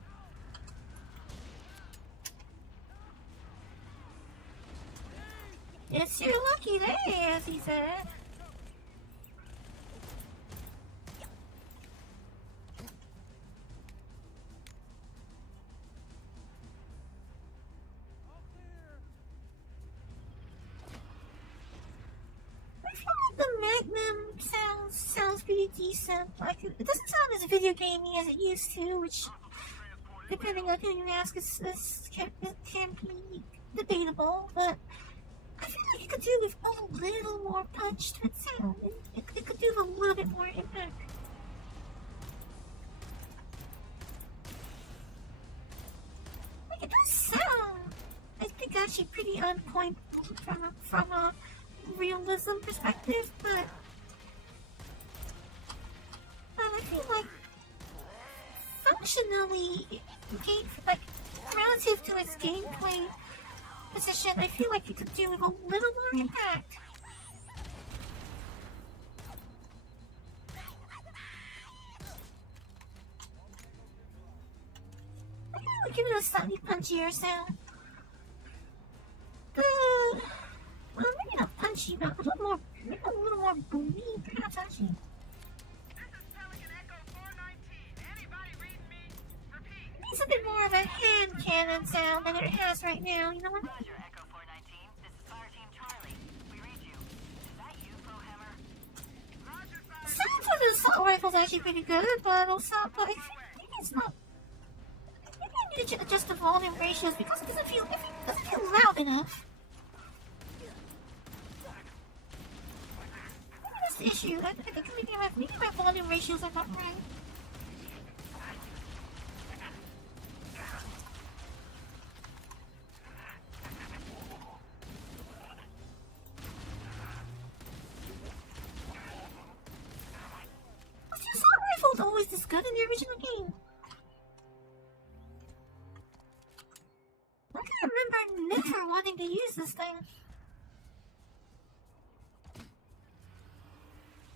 It's your lucky day, as he said. I feel like the Magnum sounds pretty decent. Like, it doesn't sound as video gamey as it used to, which, depending on who you ask, can be debatable, but I feel like it could do with a little more punch to its sound. It could do with a little bit more impact. Like, it does sound, I think, actually pretty on point from a realism perspective, but I feel like functionally, relative to its gameplay position, I feel like it could do with a little more impact. I would give it a slightly punchier sound. Well, maybe not punchy, but a little more boomy, perhaps actually. It needs a bit more of a hand cannon sound than it has right now, you know what? Roger, Echo 419. This is Fire Team Charlie. We read you. Is that you, Crowhammer? The sound for the assault rifle is actually pretty good, but I think it's not. Maybe I need to adjust the volume ratios because it doesn't feel loud enough. the issue. I think maybe my volume ratios are not right. Was the assault rifle always this good in the original game? I can remember never wanting to use this thing.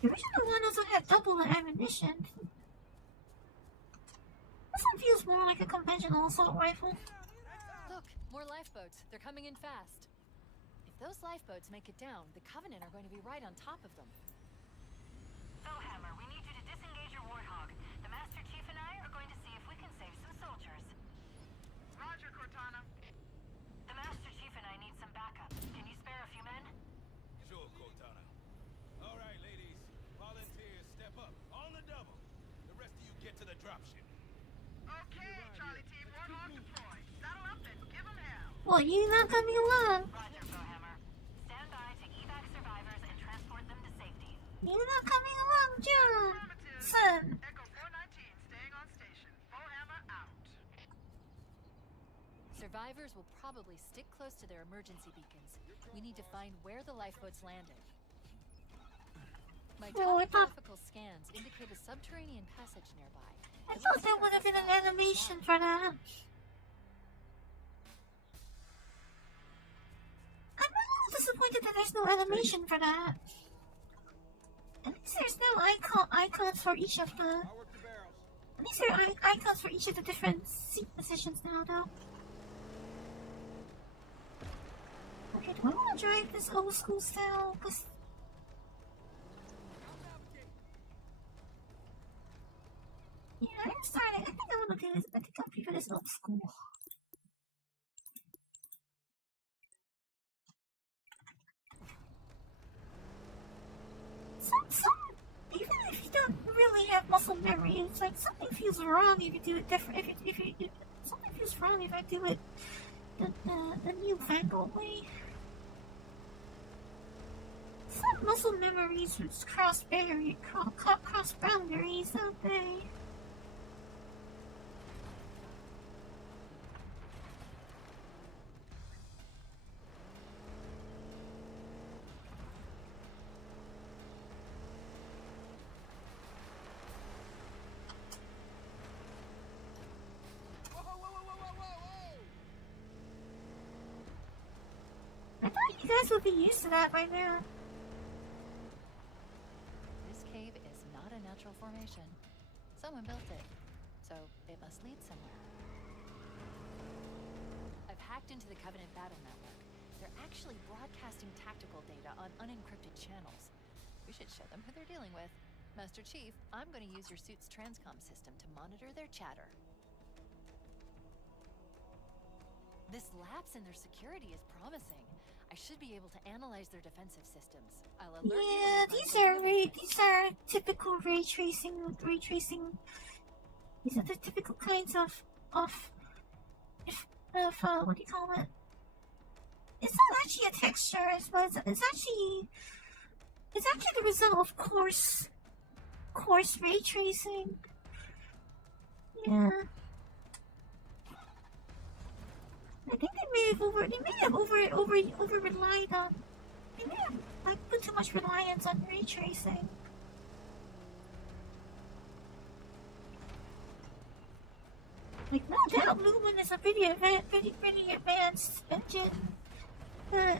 The original one also had double the ammunition. This one feels more like a conventional assault rifle. Look, more lifeboats. They're coming in fast. If those lifeboats make it down, the Covenant are going to be right on top of them. Hammer, we need you to disengage your Warthog. The Master Chief and I are going to see if we can save some soldiers. Roger, Cortana. The Master Chief and I need some backup. Can you spare a few men? Sure, Cortana. All right, ladies. Volunteers, step up. On the double. The rest of you get to the dropship. Okay, Charlie Team, Warthog deployed. Saddle up and give them hell. Well, you not coming along. Roger, Hammer. Stand by to evac survivors and transport them to safety. You not coming along, John. Son. Echo 419 staying on station. Hammer out. Survivors will probably stick close to their emergency beacons. We need to find where the lifeboats landed. My Oh, I thought- topographical scans indicate a subterranean passage nearby. I thought there would have been an animation for that. I'm a little disappointed that there's no animation for that. At least there's no icons for each of the. At least there are icons for each of the different seat positions now, though. Okay, do I want to drive this old school style? Cause yeah, I'm starting. I think I want to do this. I think I'll prefer this old school. Even if you don't really have muscle memory, it's like something feels wrong if you do it different. If something feels wrong if I do it the newfangled way. Some muscle memories just cross boundaries, don't they? I thought you guys would be used to that by now. This cave is not a natural formation. Someone built it, so it must lead somewhere. I've hacked into the Covenant battle network. They're actually broadcasting tactical data on unencrypted channels. We should show them who they're dealing with. Master Chief, I'm going to use your suit's transcom system to monitor their chatter. This lapse in their security is promising. I should be able to analyze their defensive systems. I'll alert you when Yeah, I find these are typical ray tracing. These are the typical kinds of what do you call it? It's not actually a texture, but it's actually the result of coarse ray tracing. Yeah. I think they may have over relied on. They may have put too much reliance on ray tracing. Like, no doubt, Lumen is a pretty advanced engine, but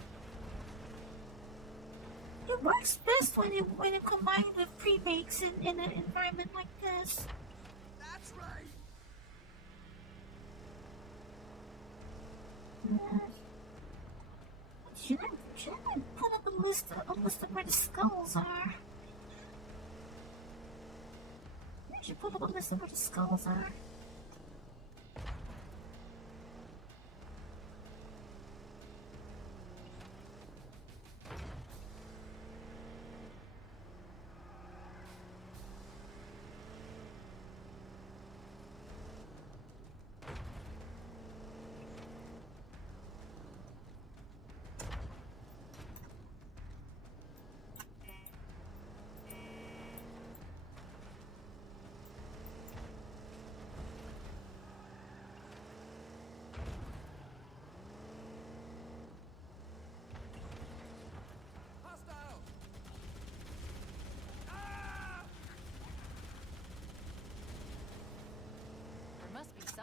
it works best when it combined with pre-bakes in an environment like this. That's right. Should I put up a list of where the skulls are? I should put up a list of where the skulls are.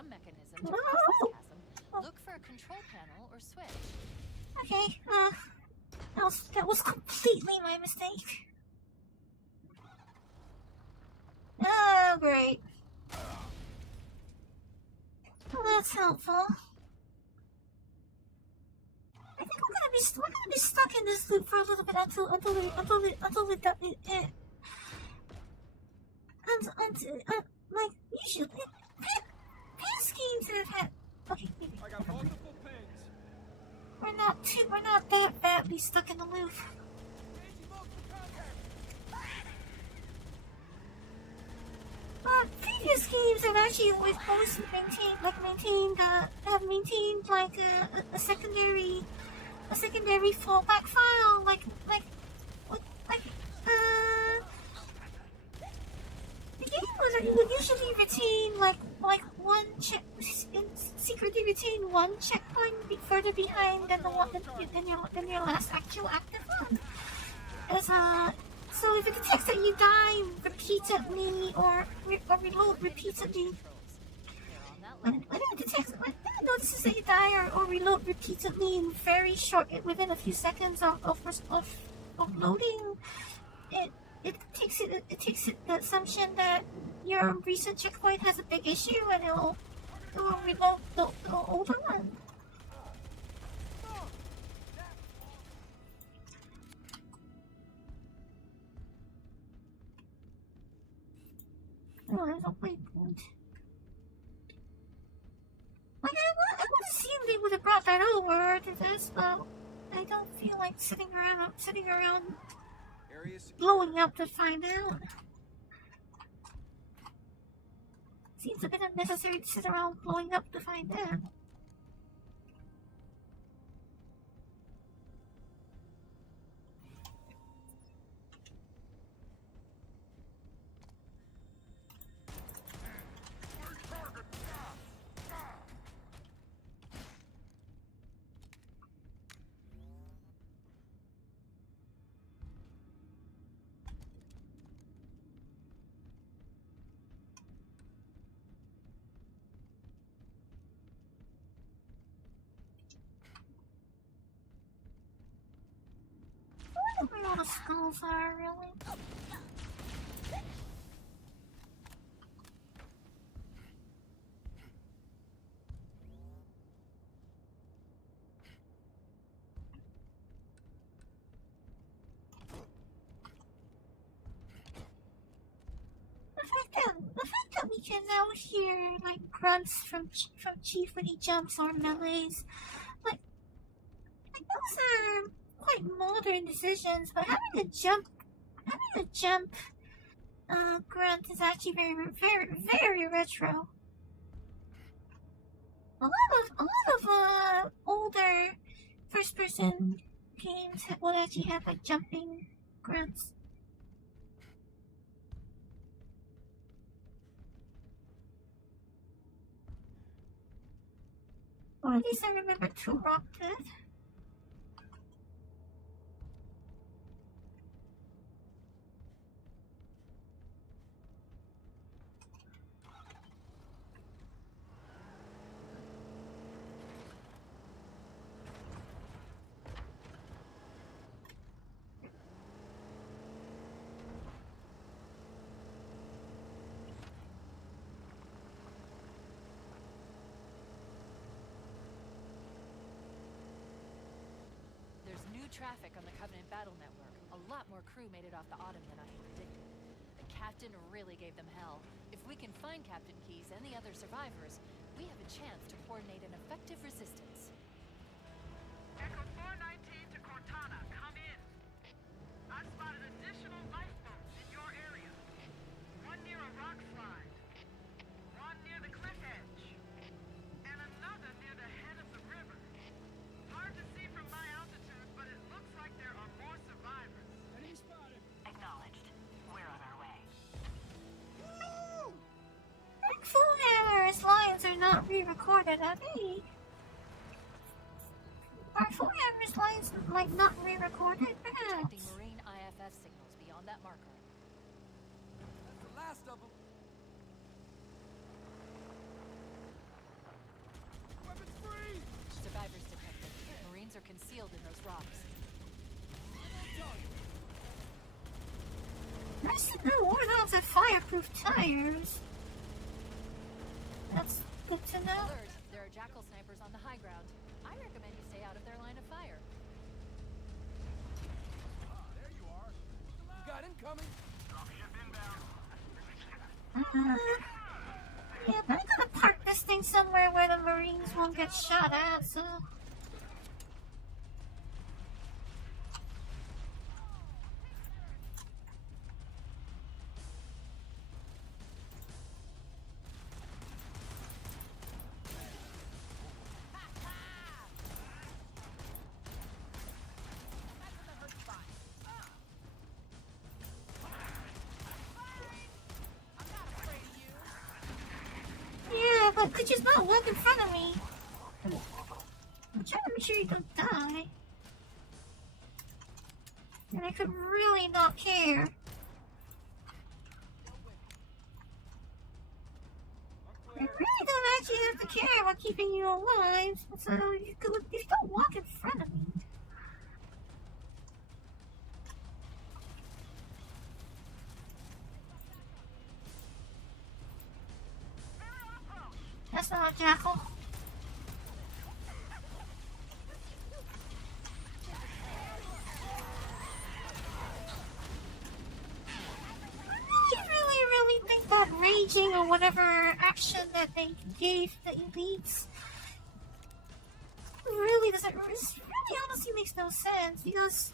some mechanism to cross this chasm, look for a control panel or switch. Okay, that was completely my mistake. Oh, great. Well, that's helpful. I think we're gonna be stuck in this loop for a little bit until like usually past games have had. Okay, maybe. I got multiple pings. We're not that badly stuck in the loop. Previous games have actually always maintained like a secondary fallback file, the game would usually retain like one secretly retain one checkpoint further behind than than your last actual active one. So if it detects that you die repeatedly or reload repeatedly, when it notices that you die or reload repeatedly in very short, within a few seconds of loading, it takes the assumption that your recent checkpoint has a big issue and it will reload the older one. Oh, there's a waypoint. Like, I would assume they would have brought that over to this, but I don't feel like sitting around blowing up to find out. Seems a bit unnecessary to sit around blowing up to find out. I don't know what the skulls are, really. The fact that we can now hear like grunts from Chief when he jumps or melees, like those are quite modern decisions, but having a jump grunt is actually very retro. A lot of older first person games will actually have like jumping grunts. Or at least I remember Turok did. Traffic on the Covenant battle network. A lot more crew made it off the Autumn than I had predicted. The captain really gave them hell. If we can find Captain Keyes and the other survivors, we have a chance to coordinate an effective resistance. Echo 419 to Cortana, come in. I spotted additional lifeboats in your area. One near a rock slide, one near the cliff edge, and another near the head of the river. Hard to see from my altitude, but it looks like there are more survivors. Enemy spotted. Acknowledged. We're on our way. Like Fullhammer's lines are not re-recorded, are they? Are Fullhammer's lines like not re-recorded, perhaps? Detecting marine IFF signals beyond that marker. That's the last of them. Nice to know Warthogs have fireproof tires. That's good to know. Alert, there are jackal snipers on the high ground. I recommend you stay out of their line of fire. There you are. You got incoming. Yeah, but I gotta park this thing somewhere where the Marines won't get shot at, so... Yeah, but could you not walk in front of me? I'm trying to make sure you don't die. And I could really not care. I really don't actually have to care about keeping you alive, so you don't walk in front of me. That's not a jackal. I really think that raging or whatever action that they gave the elites really honestly makes no sense, because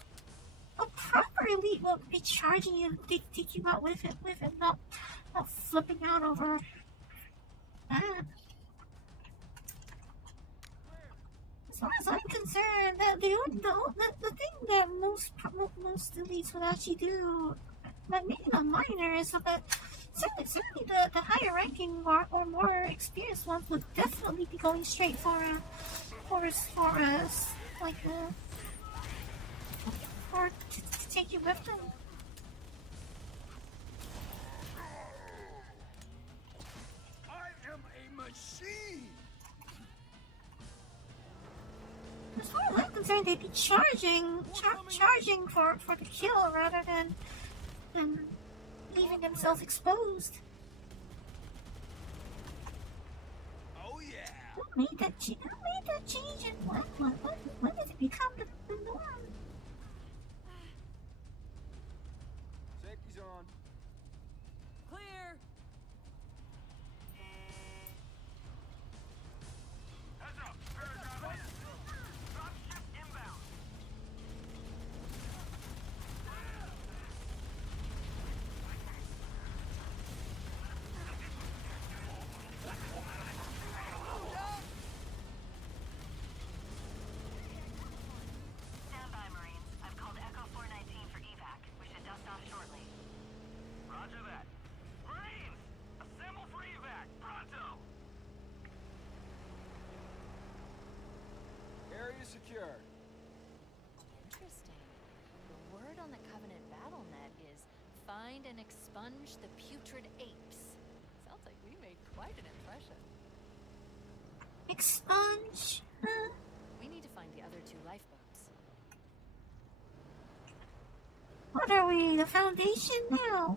a proper elite won't be charging you to take you out with it, not flipping out over that. As far as I'm concerned, the thing that most elites would actually do, like maybe not minor, is that certainly the higher ranking or more experienced ones would definitely be going straight for to take you with them. I am a machine! As far as I'm concerned, they'd be charging for the kill rather than leaving themselves exposed. Oh yeah! Who made that change? And when did it become the norm? Safety's on. Clear! Heads up! Dropship inbound! Stand by, Marines. I've called Echo 419 for evac. We should dust off shortly. Roger that. Marines! Assemble for evac! Pronto! Area secured. Interesting. The word on the Covenant BattleNet is find and expunge the putrid apes. Sounds like we made quite an impression. Expunge? We need to find the other two lifeboats. What are we, the Foundation now?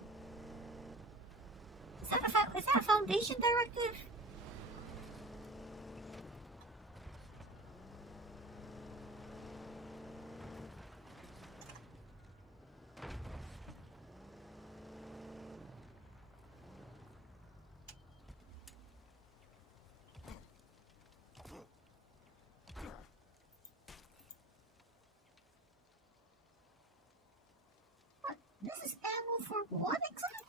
Is that a Foundation directive? What? This is ammo for what exactly?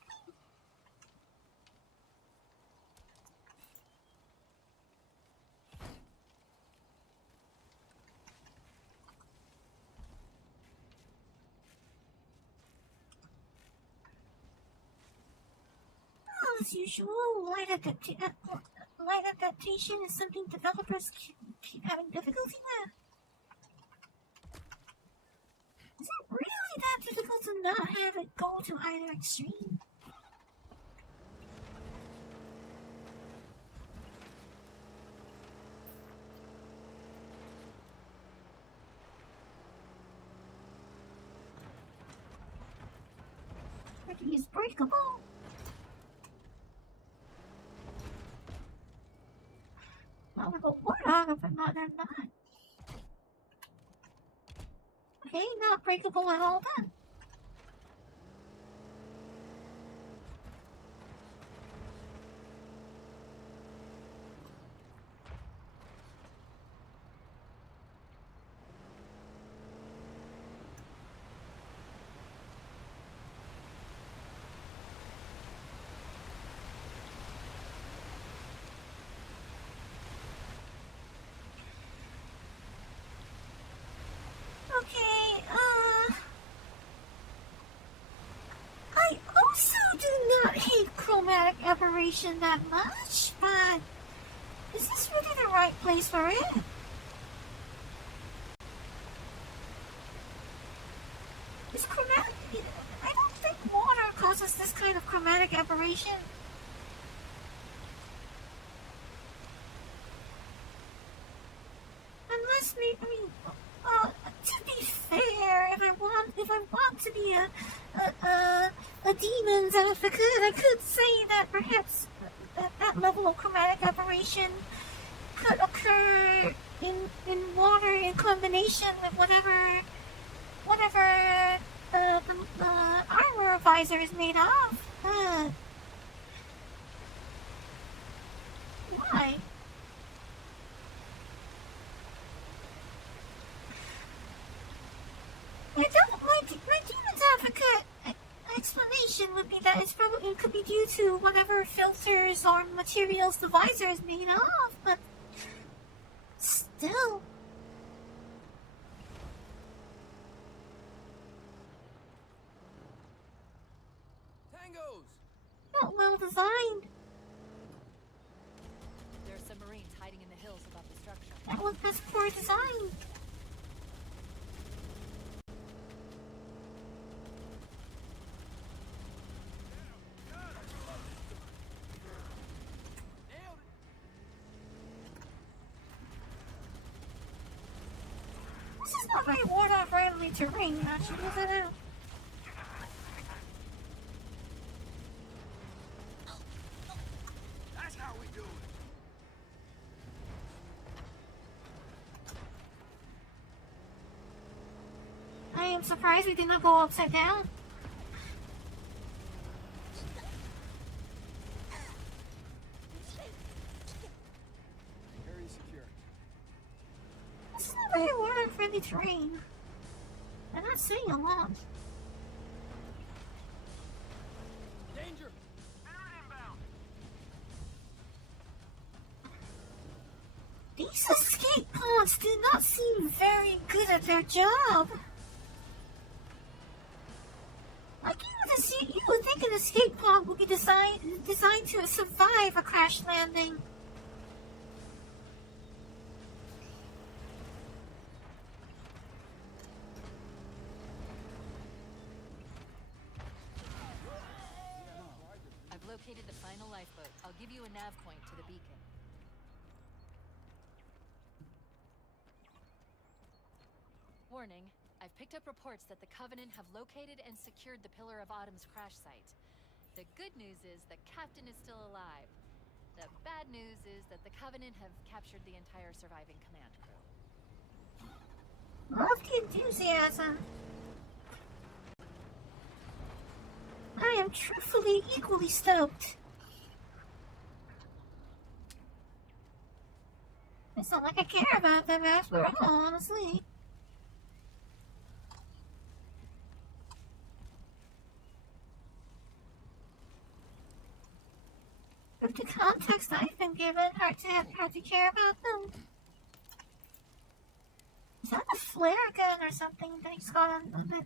As usual, light adaptation is something developers keep having difficulty with. Is it really that difficult to not have it go to either extreme? Or to use breakable. Well, we go Warthog if I'm not done that. Okay, not breakable at all then. Okay, I also do not hate chromatic aberration that much, but is this really the right place for it? Is chromatic... I don't think water causes this kind of chromatic aberration. Unless maybe, to be fair, if I want to be a demon's advocate, I could say that perhaps that level of chromatic aberration could occur in water in combination with whatever the armor visor is made of. Why? I don't like my demon's advocate explanation would be that it could be due to whatever filters or materials the visor is made of, but still. Tangos! Not well designed. There are some Marines hiding in the hills above the structure. That was just poor design. This is not very Warthog-friendly terrain, actually, is it? That's how we do it. I am surprised we did not go upside down. Area secure. This is not very Warthog-friendly terrain. I'm not saying a lot. Danger! These escape pods do not seem very good at their job. Like you would think an escape pod would be designed to survive a crash landing. I've located the final lifeboat. I'll give you a nav point to the beacon. Warning, I've picked up reports that the Covenant have located and secured the Pillar of Autumn's crash site. The good news is the captain is still alive. The bad news is that the Covenant have captured the entire surviving command crew. Love the enthusiasm. I am truthfully equally stoked. It's not like I care about them after all, honestly. With the context I've been given, hard to care about them. Is that a flare gun or something that he's got on it?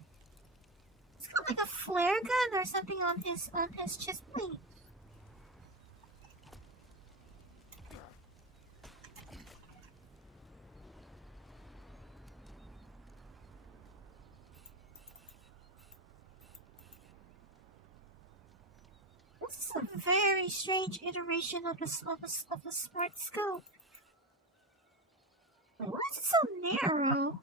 He's got like a flare gun or something on his chest plate. This is a very strange iteration of the smart scope. Wait, why is it so narrow?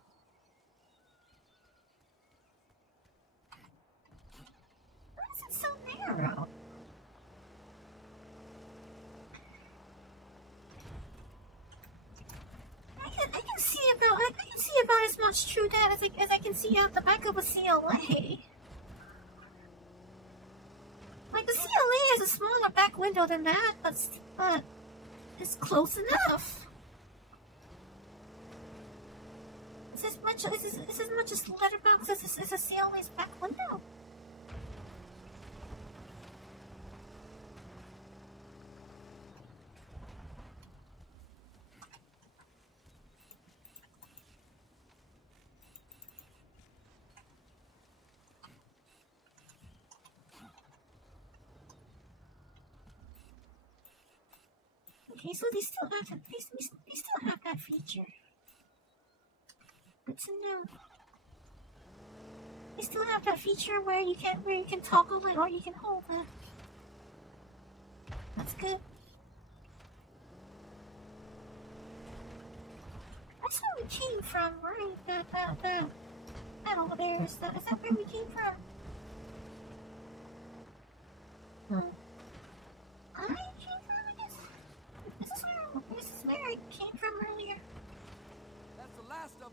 Why is it so narrow? much true that as I can see out the back of a CLA. Like, the CLA has a smaller back window than that, but it's close enough. It's as much as letterbox as a CLA's back window. Okay, so they still have that feature. Good to know. They still have that feature where you can toggle it or you can hold it. That's good. That's where we came from, right? That over there is that where we came from? I came from, I guess. This is where I came from earlier. That's the last of them.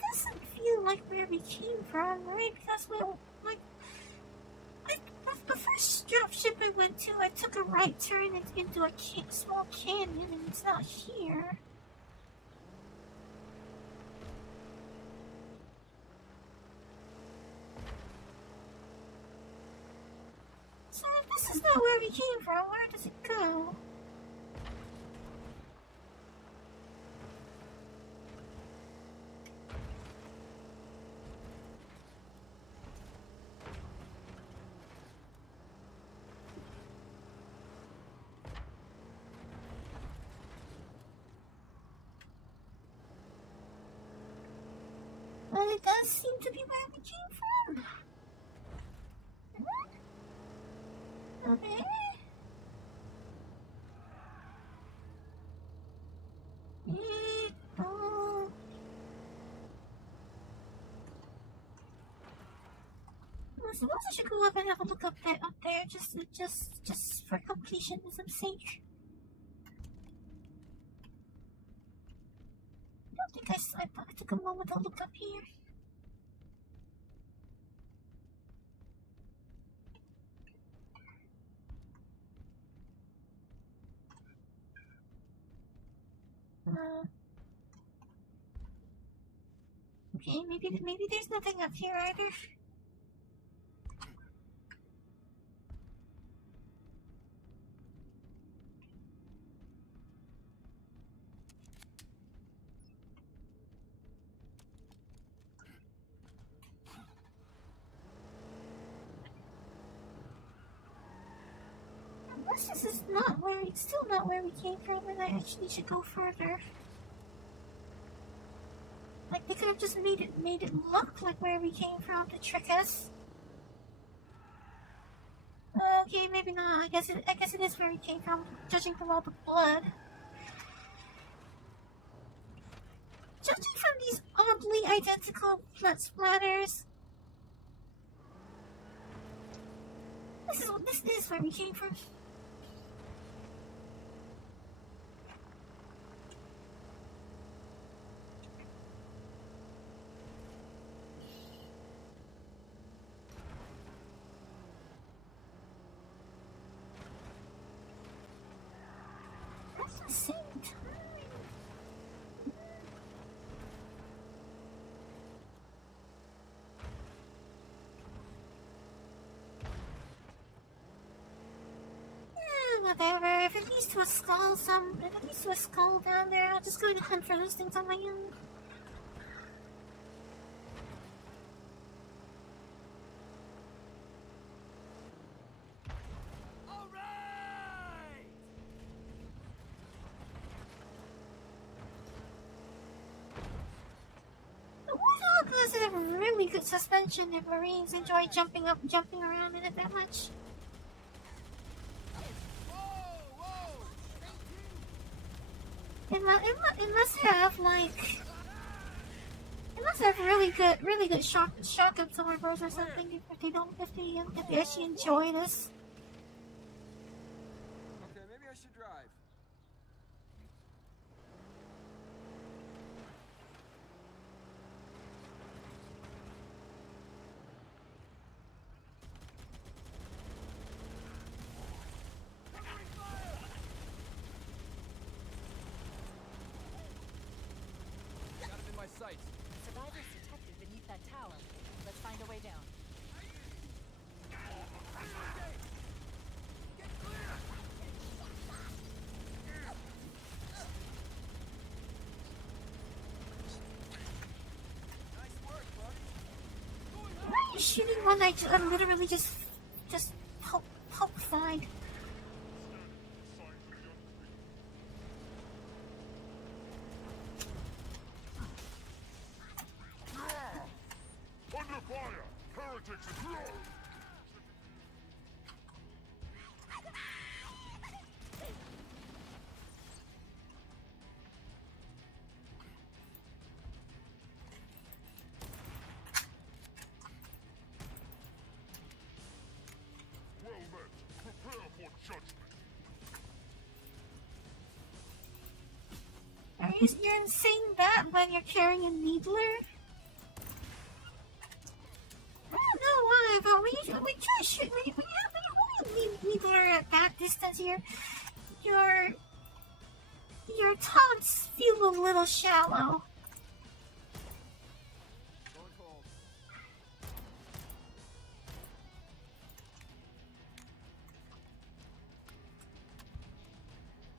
Doesn't feel like where we came from, right? Because the first dropship I went to, I took a right turn into a small canyon, and it's not here. So if this is not where we came from, where does it go? Well, it does seem to be where we came from. Okay. I suppose I should go up and have a look up there, just for completionism's sake. I don't think I took a moment to look up here. Okay, maybe there's nothing up here either. Unless this is still not where we came from, and I actually should go further. Like, they could have just made it look like where we came from to trick us. Okay, maybe not. I guess it is where we came from, judging from all the blood. Judging from these oddly identical blood splatters, this is where we came from. At the same time. Whatever. If it leads to a skull down there, I'll just go to hunt for those things on my own. The Warthog has a really good suspension if Marines enjoy jumping around in it that much. It must have like. It must have really good shock absorbers or something. If they actually enjoy this. Okay, maybe I should drive. Got him in my sights. Survivors detected beneath that tower. Let's find a way down. Why are you shooting one I'm literally just pulpified? Under fire! Heretics is low! Well met. Prepare for judgment. You're insane that when you're carrying a needler? I don't know why, but we try to shoot. We hold needler at that distance here. Your taunts feel a little shallow. Going cold.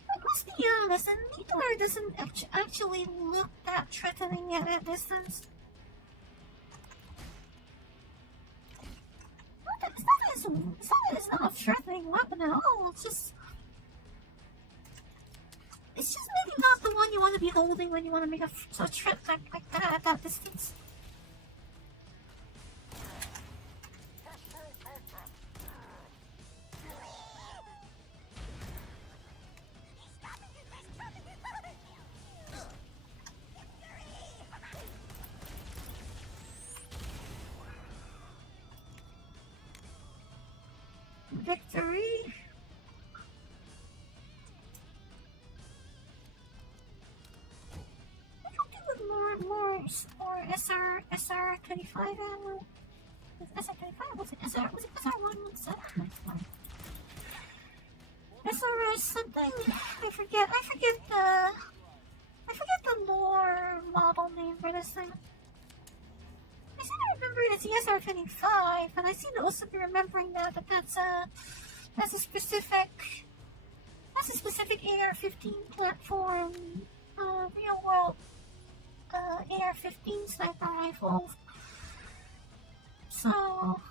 Like, let's be honest, a needler doesn't actually look that threatening at that distance. It's not a threatening weapon at all. It's just maybe not the one you want to be holding when you want to make a threat like that at that distance. Victory. I could do with more SR-25 ammo. SR-25? Was it SR-117? SR something? I forget the lore model name for this thing. I seem to remember it's the SR-25, and I seem to also be remembering that, but that's a specific AR-15 platform, real world AR-15 sniper rifle. So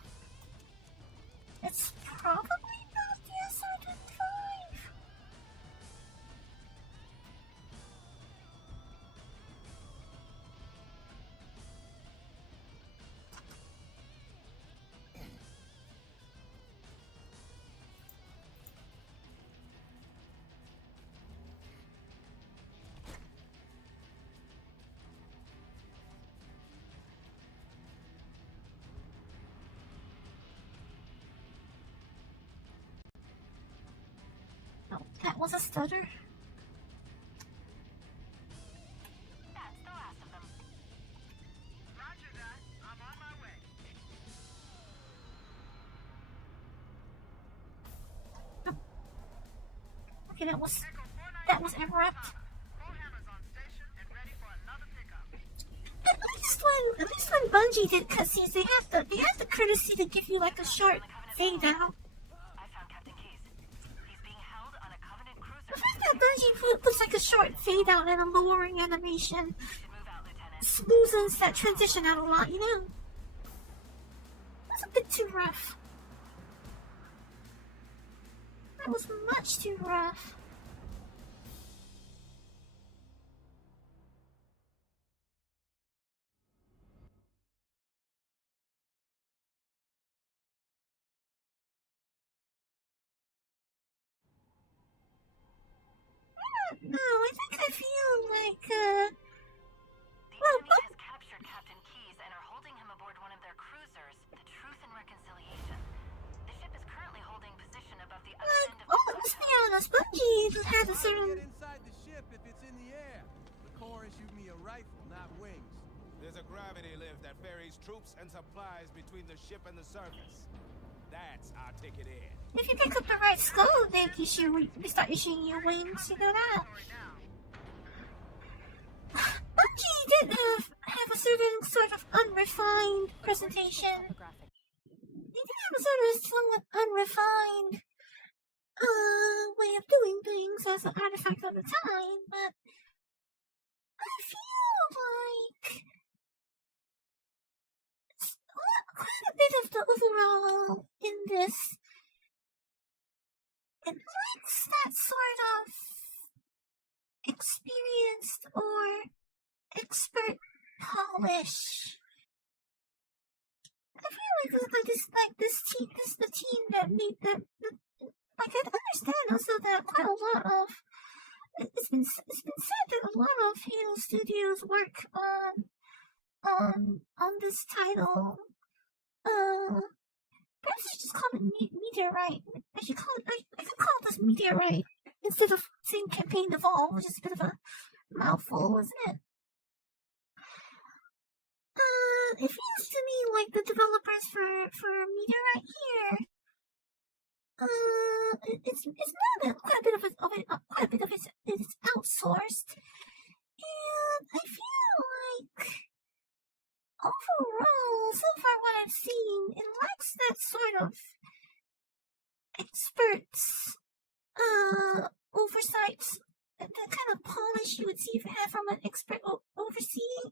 it's probably not the SR-25. Oh, that was a stutter. That's the last of them. Roger that. I'm on my way. Okay, that was Echo 419 abrupt. Crowhammer's on station and ready for another pickup. At least when Bungie did cutscenes, they have the courtesy to give you like a short fade out. I found Captain Keys. He's being held on a Covenant cruiser. The fact that Bungie puts like a short fade out and a lowering animation You should move out, Lieutenant. smoothens that transition out a lot, you know? That's a bit too rough. That was much too rough. No, I feel like, The enemy has captured Captain Keyes and are holding him aboard one of their cruisers, the Truth and Reconciliation. The ship is currently holding position above the other end of it must be on a spongy. It has a Get certain. inside the ship if it's in the air. The Corps issued me a rifle, not wings. There's a gravity lift that ferries troops and supplies between the ship and the surface. That's our ticket in. If you pick up the right skull, they start issuing you wings. You know that. Bungie did have a certain sort of unrefined presentation. They did have a sort of somewhat unrefined way of doing things as an artifact of the time, but I feel like quite a bit of the overall in this, it lacks that sort of experienced or expert polish. I feel like the team that made the I can understand also that quite a lot of it's been said that a lot of Halo Studios work on this title. Perhaps I should just call it Meteorite. I could call this Meteorite instead of saying Campaign Evolve, which is a bit of a mouthful, isn't it? It feels to me like the developers for Meteorite here, it's now that quite a bit of it is outsourced, and I feel like overall, so far what I've seen, it lacks that sort of experts oversight, the kind of polish you would see if you had from an expert overseeing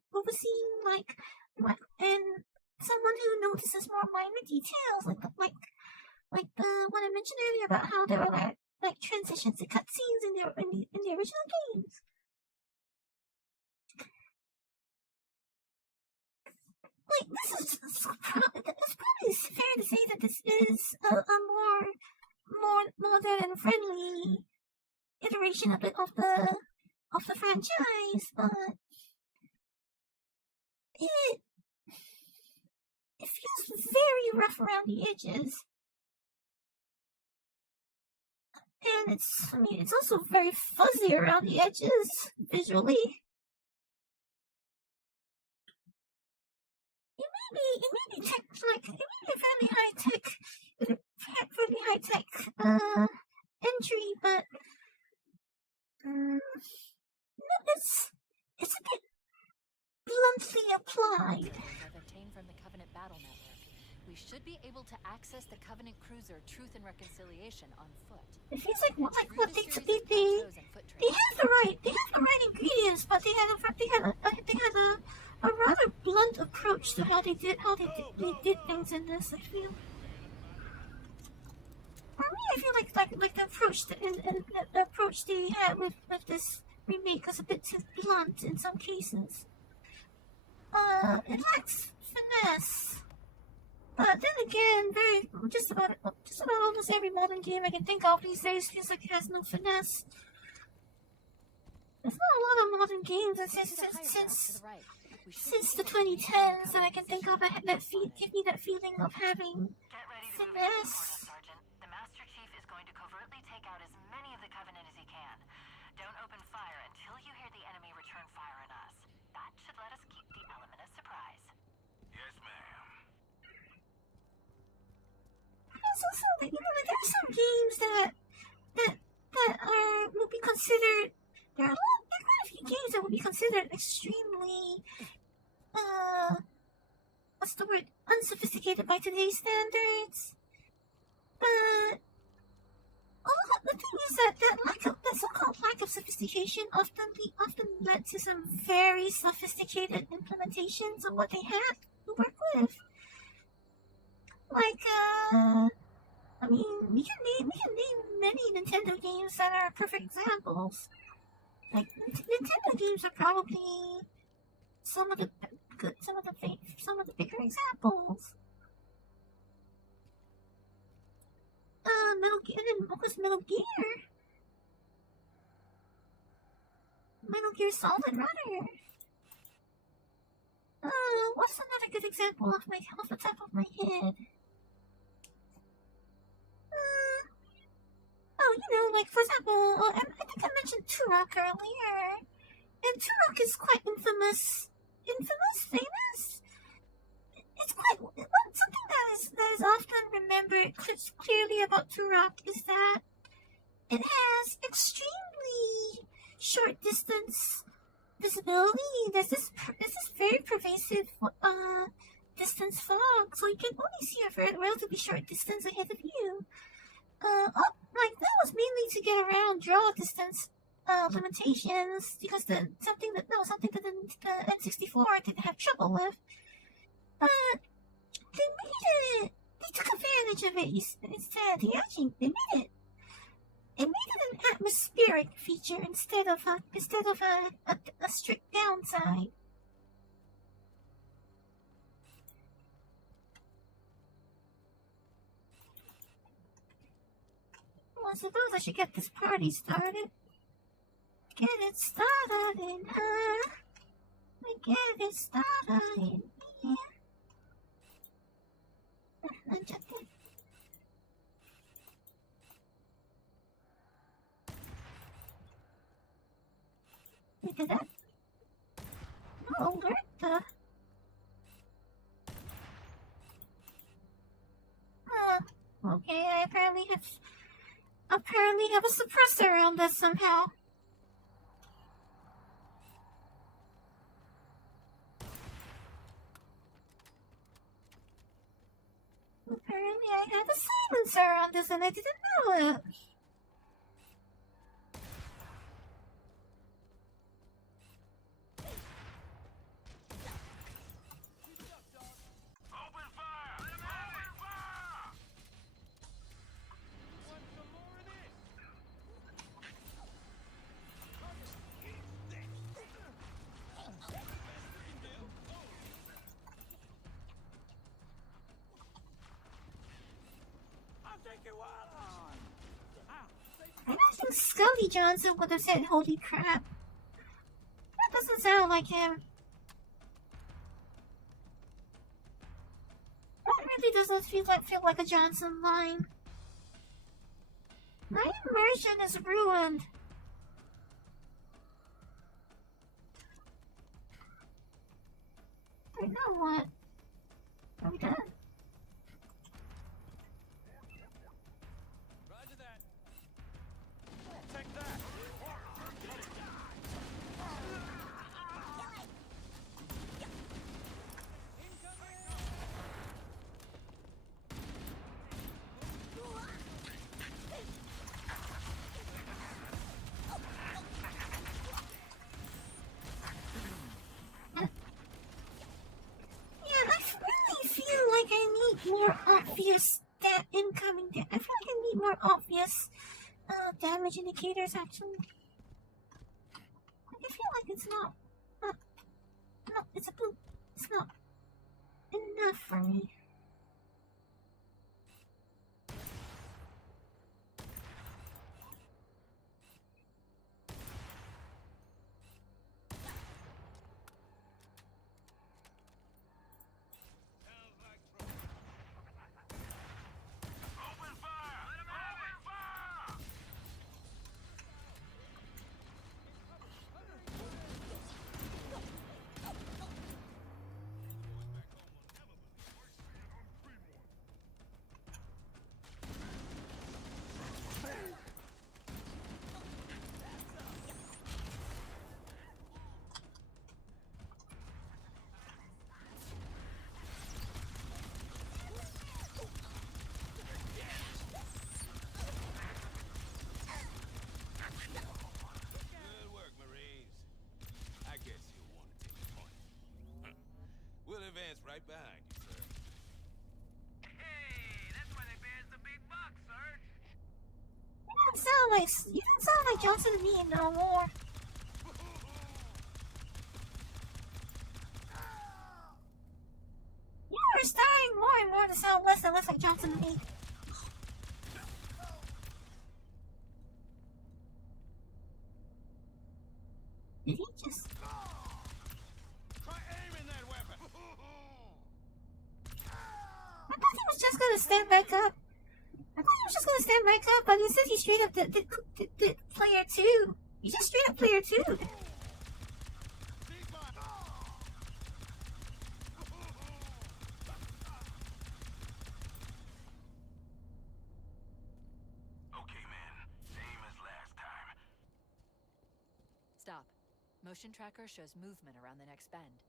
and someone who notices more minor details, like the one I mentioned earlier about how there were like transitions to cutscenes in the original games. Like it's probably fair to say that this is a more modern and friendly iteration of the franchise, but it feels very rough around the edges. And it's also very fuzzy around the edges visually. It may be fairly high tech entry, but it's a bit bluntly applied. I've obtained from the Covenant Battle Network. We should be able to access the Covenant cruiser Truth and Reconciliation on foot. It feels like they have the right ingredients, but they had a rather blunt approach to how they did things in this. I feel. For me, I feel like the approach they had with this remake was a bit too blunt in some cases. It lacks finesse. But then again, just about almost every modern game I can think of these days feels like it has no finesse. There's not a lot of modern games since the 2010s that I can think of that give me that feeling of having finesse. Sergeant. The Master Chief is going to covertly take out as many of the Covenant as he can. Don't open fire until you hear the enemy return fire on us. That should let us keep the element of surprise. Yes, ma'am. There's also, there are some games that will be considered. There are quite a few games that will be considered extremely, what's the word? Unsophisticated by today's standards. But the thing is that so-called lack of sophistication often led to some very sophisticated implementations of what they had to work with. Like, we can name many Nintendo games that are perfect examples. Like Nintendo games are probably some of the bigger examples. Metal Gear. Metal Gear Solid Runner. What's another good example off the top of my head? Like for example, I think I mentioned Turok earlier, and Turok is quite famous. It's quite something that is often remembered clearly about Turok is that it has extremely short distance visibility. There's this very pervasive distance fog, so you can only see a very relatively short distance ahead of you. Like that was mainly to get around draw distance limitations because something that the N64 didn't have trouble with. But they took advantage of it instead. They made it an atmospheric feature instead of a strict downside. Well, I suppose I should get this party started. Get it started in her. Get it started in here. Look at that. No, Bertha. Okay, I apparently have a suppressor around this somehow. Apparently I had a silencer on this and I didn't know it. I don't think Scully Johnson would have said holy crap. That doesn't sound like him. That really doesn't feel like a Johnson line. My immersion is ruined. But now what? Are we done? Roger that. Take that. More obvious incoming damage. I feel like I need more obvious damage indicators actually. I feel like it's not enough for me. Advance right behind you, sir. Hey, that's why they pay us the big bucks, Serge. You don't sound like Johnson to me no more. You are starting more and more to sound less and less like Johnson to me. stand back up. I thought he was just gonna stand back up, but he said he straight up did player 2. He just straight up player 2. Stop. Motion tracker shows movement around the next bend.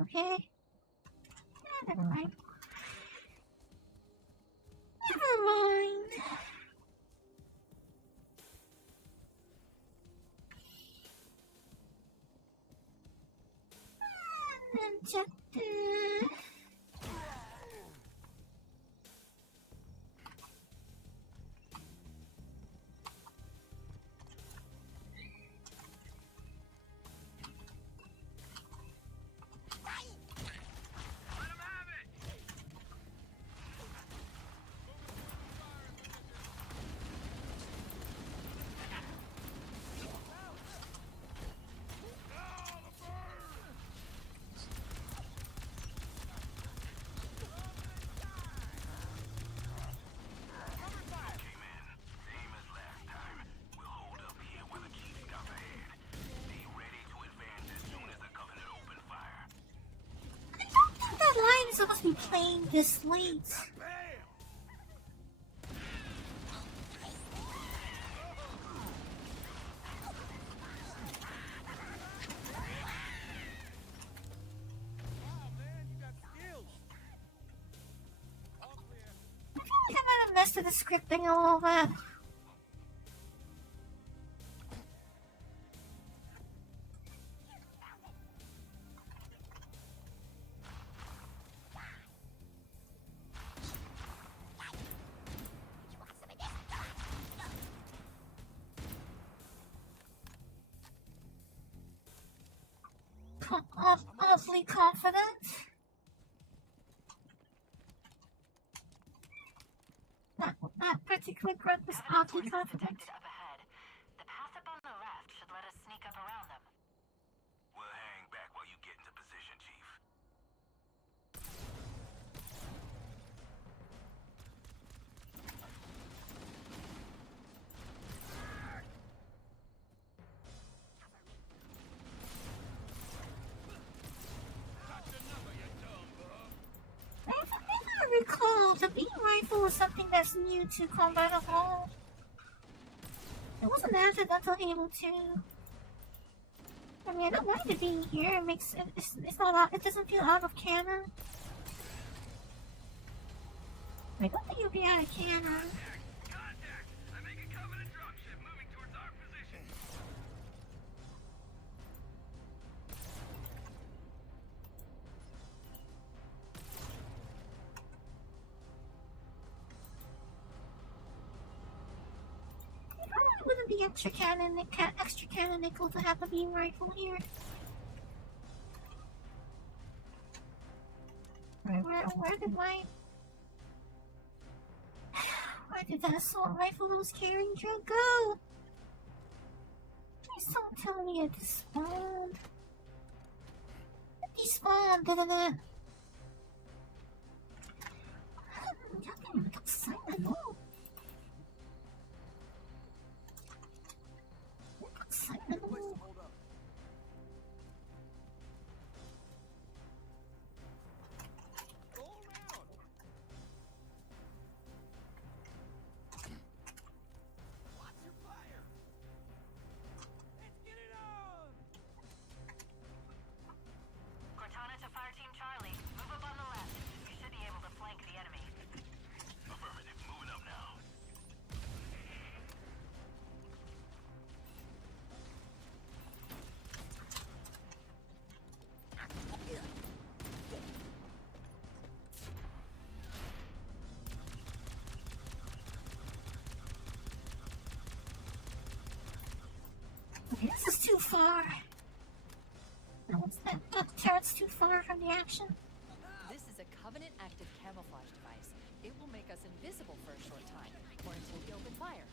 Okay. Never mind. Never mind. That line is supposed to be playing this late. I might have messed with the scripting a little bit. Awfully confident. Not particularly good, but awfully confident. Up ahead. The path up on the left should let us sneak up around them. We'll hang back while you get into position, Chief. I recall the beam rifle was something that's new to Combat Evolved. It wasn't added until Halo 2. I mean, I don't mind it being here. It makes it's not out, it doesn't feel out of canon. I don't think it'll be out of canon. Contact! I'm making Covenant dropship moving towards our position. It probably wouldn't be extra canonical to have a beam rifle here. Where did that assault rifle that was carrying Drew go? Please don't tell me it despawned. It despawned, da-da-da. I can't even get silent, no. Silent, no. Cortana to Fire Team Charlie. Move up on the left. You should be able to flank the enemy. Affirmative. Moving up now. Okay, this is too far. That turret's too far from the action. This is a Covenant active camouflage device. It will make us invisible for a short time, or until we open fire.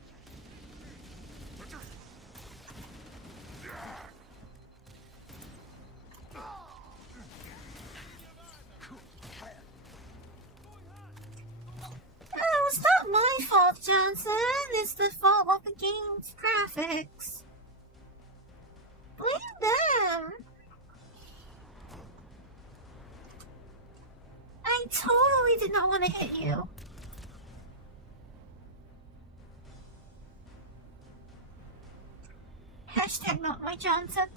Johnson. It's the fault of the game's graphics. Blame them. I totally did not want to hit you. Hashtag not my Johnson.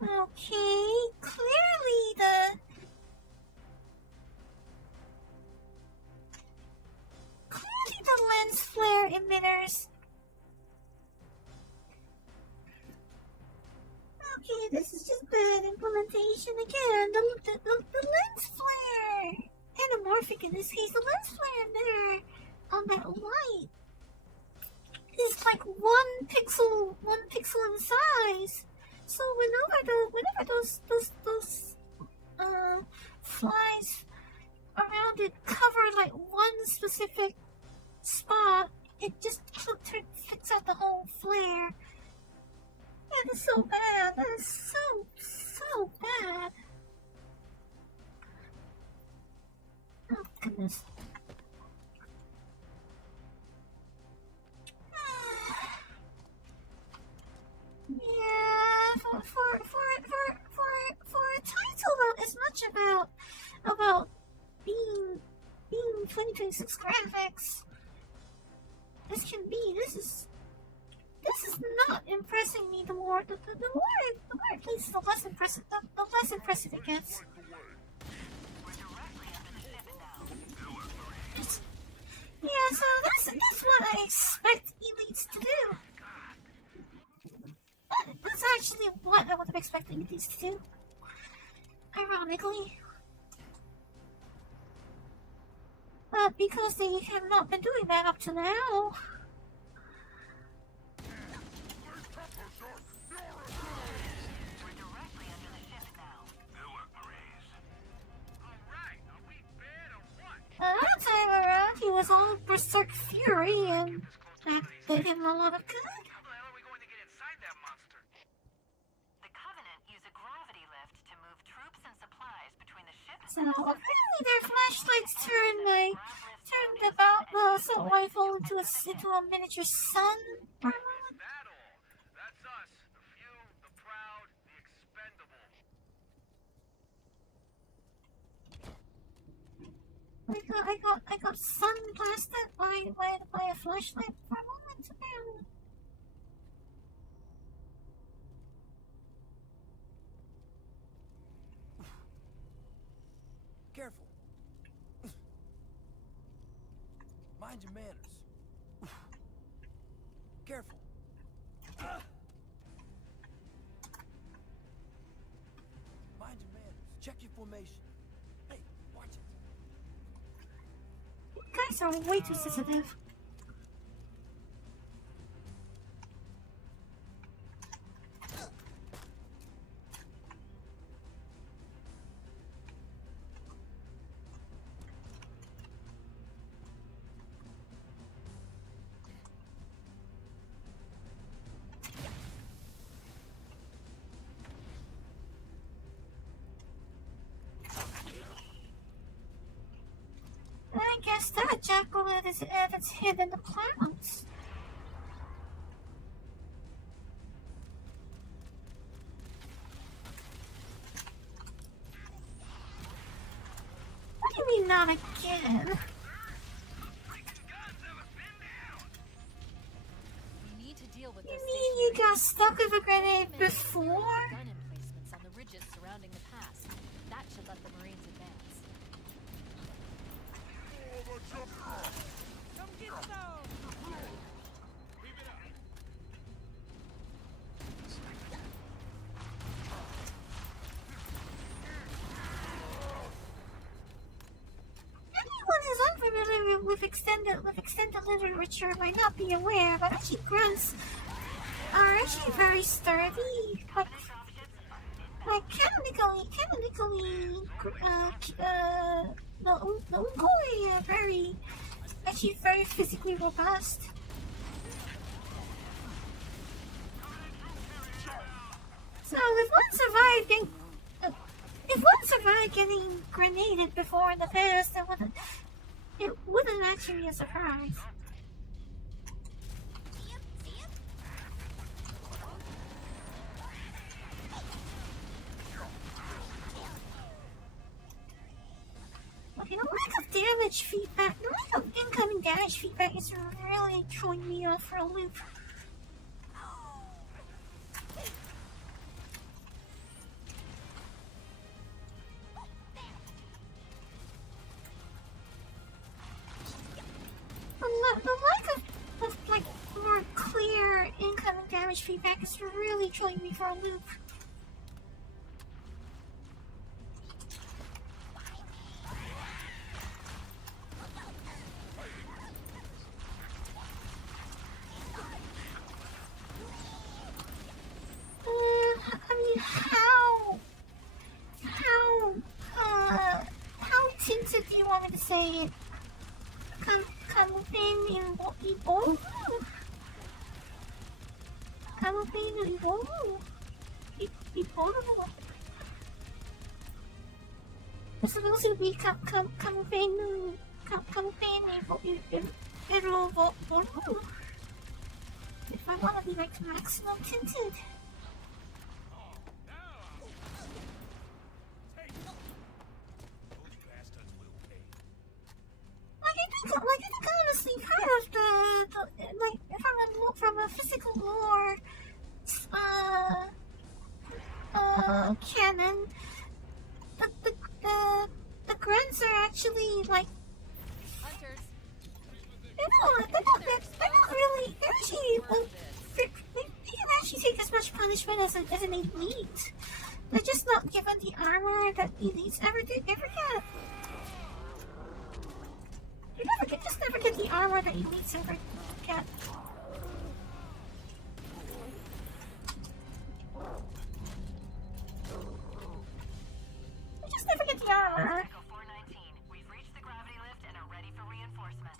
Okay, clearly the lens flare emitters. Okay, this is just bad implementation again. The lens flare, anamorphic in this case, the lens flare emitter on that light is like one pixel in size. So whenever those flies around it cover like one specific spot, it just flicks out the whole flare. Yeah, that's so bad. That is so bad. Oh goodness. Yeah, for a title that is much about being 2026 graphics as can be, this is not impressing me. The more it plays, the less impressive it gets. Yeah, so that's what I expect elites to do. That's actually what I would have expected elites to do. Ironically. But because they have not been doing that up to now. That time around, he was all berserk fury, and that did him a lot of good. So apparently their flashlights turned about the assault rifle into a miniature sun. That's us, the few, the proud, the expendable. I got sun blasted by a flashlight for a moment. Apparently. Careful. Mind your manners. Careful. Mind your manners. Check your formation. Hey, watch it. You guys are way too sensitive. I guess that jackal is if it's hid in the clouds. What do you mean not again? deal with You those mean you stationary got stuck with a grenade before? gun emplacements on the ridges surrounding the pass. That should let the Marines advance. Come get some! Anyone who's unfamiliar with extended literature might not be aware, but actually grunts are actually very sturdy. Like canonically, the Ungoi are very physically robust. So if one survived getting grenaded before in the past, it wouldn't actually be a surprise. Okay, the lack of damage feedback, the lack of incoming damage feedback is really throwing me off for a loop. The lack of like more clear incoming damage feedback is really throwing me for a loop. I mean, how tinted do you want me to say it? Campaign evolve? Campaign evolve? Evolve? Supposedly campaign evolve. If I want to be like maximum tinted. I think honestly part of the like from a physical lore canon, the grunts are actually like Hunters. they're not really they can actually take as much punishment as an elite. They're just not given the armor that elites ever get. You just never get the armor that elites ever get. You just never get the armor. Echo 419, we've reached the gravity lift and are ready for reinforcements.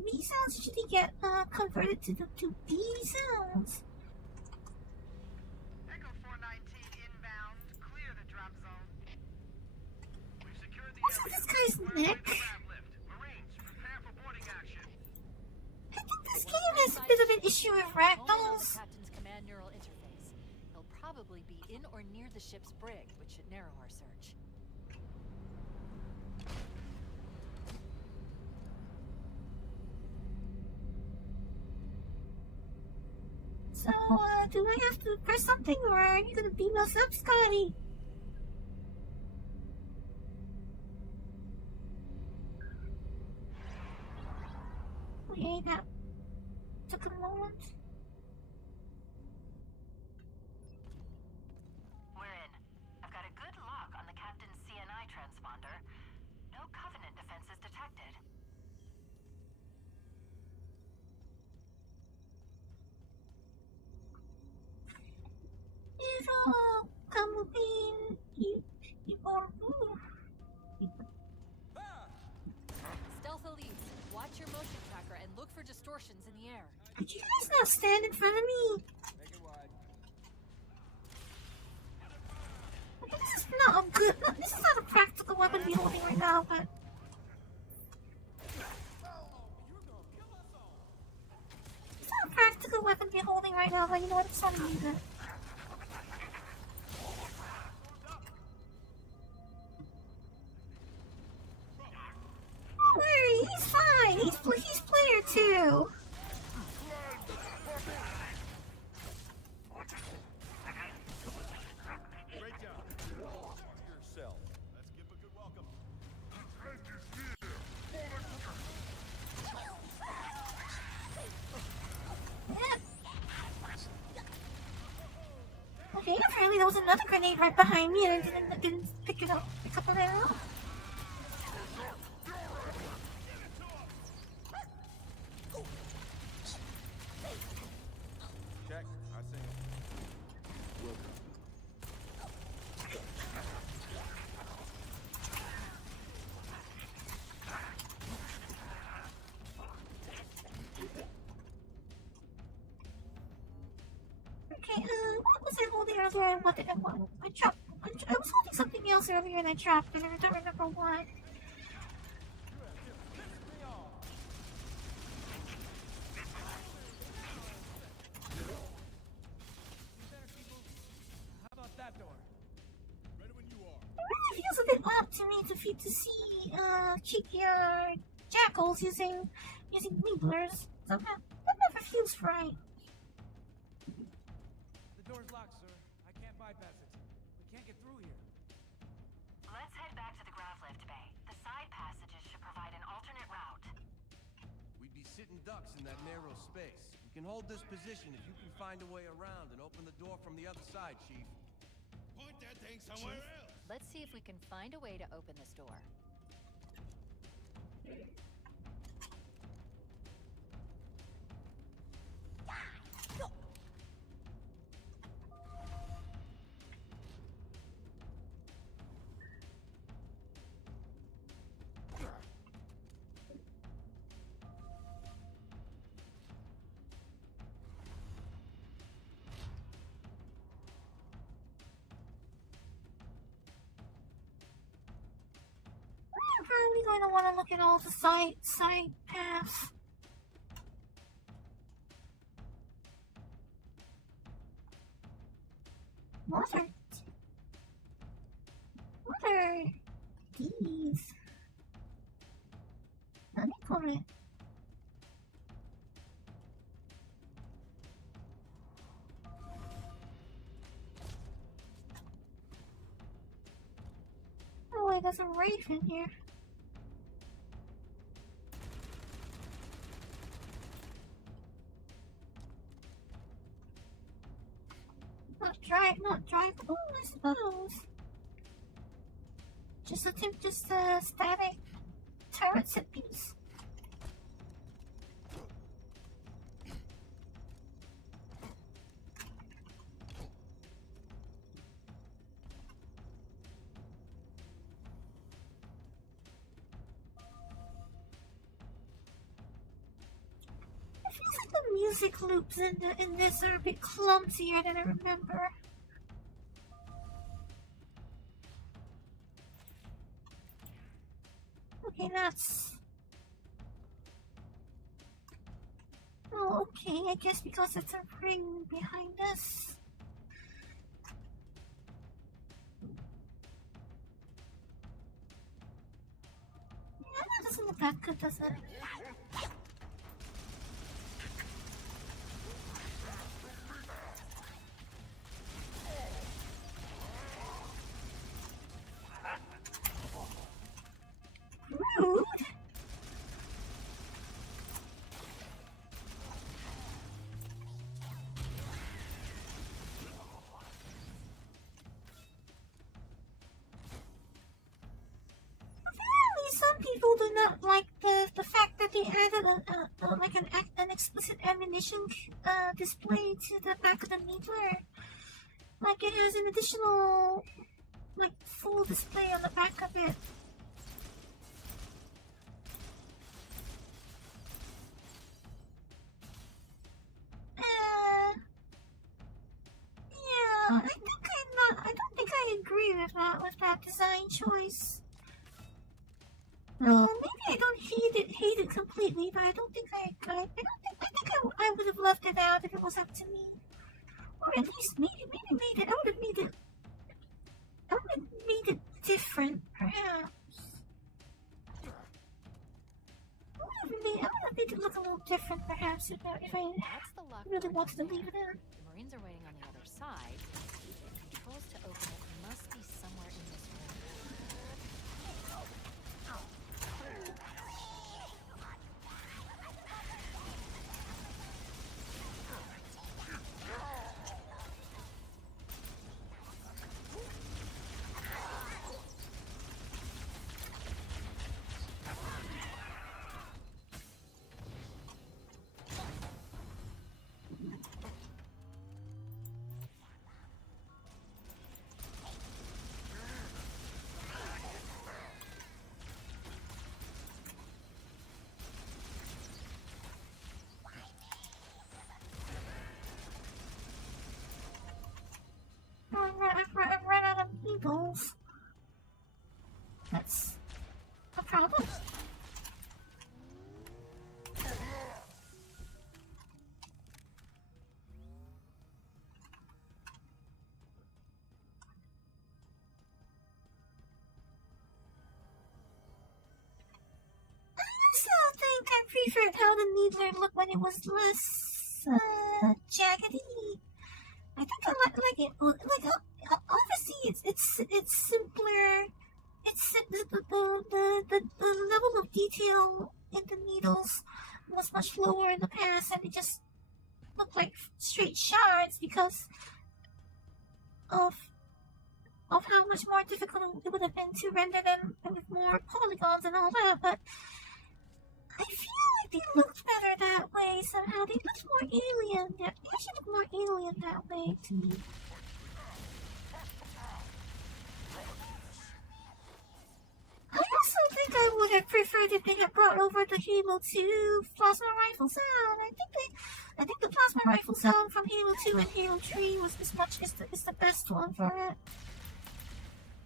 V sounds usually get converted to B sounds. Echo 419 inbound. Clear the drop zone. We've secured the What's with this guy's neck? grab lift. Marines, prepare for boarding action. I think this game has a bit of an issue with Only know the ragdolls. captain's command neural interface. He'll probably be in or near the ship's brig, which should narrow our search. So, do I have to press something, or are you gonna beam us up, Scotty? Okay, that took a moment. We're in. I've got a good lock on the captain's CNI transponder. No Covenant defenses detected. Stealth elites, watch your motion tracker and look for distortions in the air. Could you guys not stand in front of me? Make it wide. This is not a good. This is not a practical weapon to be holding right now, but. It's not a practical weapon to be holding right now, but you know what? It's not even. there was another grenade right behind me and I didn't pick it up. Pick up an arrow. Check. I see him. Welcome. Okay, what was I holding earlier and what did I want? I dropped. I was holding something else earlier and I dropped it and I don't remember what. How about that door? Ready when you are. It really feels a bit odd to me to see cheekier jackals using needlers. Somehow that never feels right. The door's locked, sir. I can't bypass it. We can't get through here. Let's head back to the grav lift bay. The side passages should provide an alternate route. We'd be sitting ducks in that narrow space. We can hold this position if you can find a way around and open the door from the other side, Chief. Point that thing somewhere else. Let's see if we can find a way to open this door. I'm probably going to want to look at all the side paths. What are these? Let me put it. Oh wait, there's a wraith in here. Not drivable, I suppose. Just a static turret set piece. It feels like the music loops in this are a bit clumsier than I remember. Okay, that's... Oh, okay, I guess because it's a ring behind us. Yeah, that doesn't look that good, does it? Rude. Apparently, some people do not like the fact that they added an explicit ammunition display to the back of the needler. Like it has an additional full display on the back of it. Yeah, I don't think I agree with that design choice. Well, maybe I don't hate it completely, but I think I would have left it out if it was up to me. Or at least maybe made it. I would have made it different, perhaps. I would have made it look a little different, perhaps, if I really wanted to leave it in. The Marines are waiting on the other side. The controls to open it must be somewhere in this room. problem. I still think I preferred how the Needler looked when it was less jaggedy. I think I like it. Obviously, it's simpler. The level of detail in the needles was much lower in the past, and it just looked like straight shards because of how much more difficult it would have been to render them with more polygons and all that. But I feel like they looked better that way somehow. They looked more alien. They actually look more alien that way to me. I also think I would have preferred if they had brought over the Halo 2 plasma rifle sound. I think the plasma rifle sound from Halo 2 and Halo 3 was is the best one for it.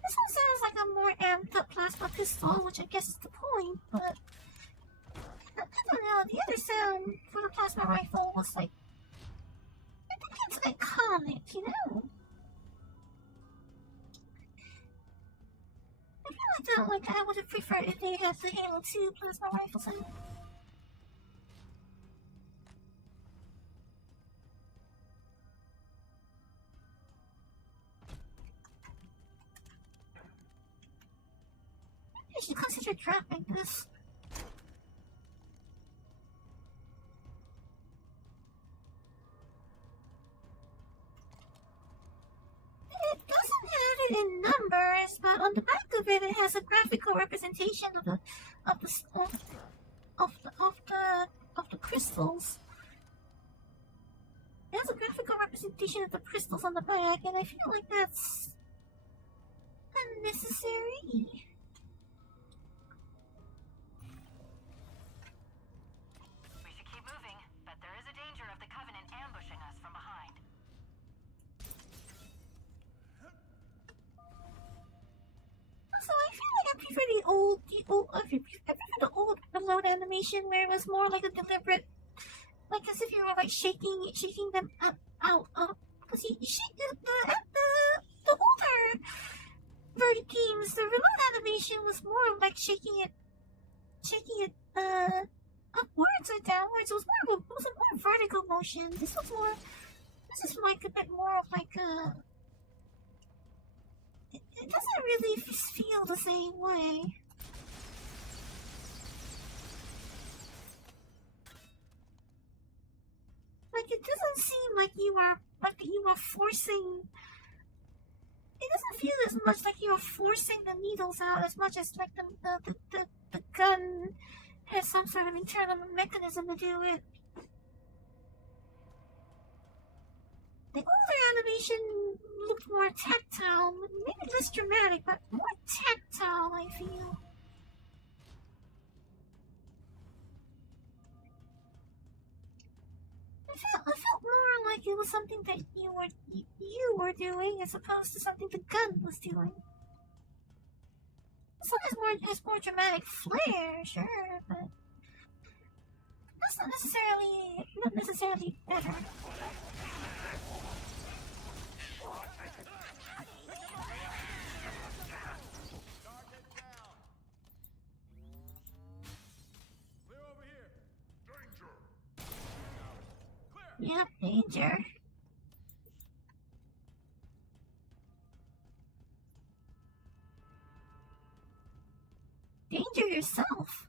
This one sounds like a more amped up plasma pistol, which I guess is the point, but I don't know, the other sound for the plasma rifle was like, I think it's iconic, you know? I feel like I would have preferred if they had the Halo 2 plasma rifle sound. I should consider dropping this. It doesn't have it in numbers, but on the back of it, it has a graphical representation of the crystals. It has a graphical representation of the crystals on the back, and I feel like that's unnecessary. We should keep moving, but there is a danger of the Covenant ambushing us from behind. So I feel like I prefer the old reload animation where it was more like a deliberate, like as if you were like shaking them out. Because you shake the older version games, the reload animation was more of like shaking it upwards or downwards. It was a more vertical motion. This is like a bit more of like a. It doesn't really feel the same way. Like it doesn't seem like you are forcing. It doesn't feel as much like you are forcing the needles out as much as like the gun has some sort of internal mechanism to do it. The older animation looked more tactile, maybe less dramatic, but more tactile, I feel. I felt more like it was something that you were doing as opposed to something the gun was doing. This one has more dramatic flair, sure, but that's not necessarily better. Yep, danger. Danger yourself.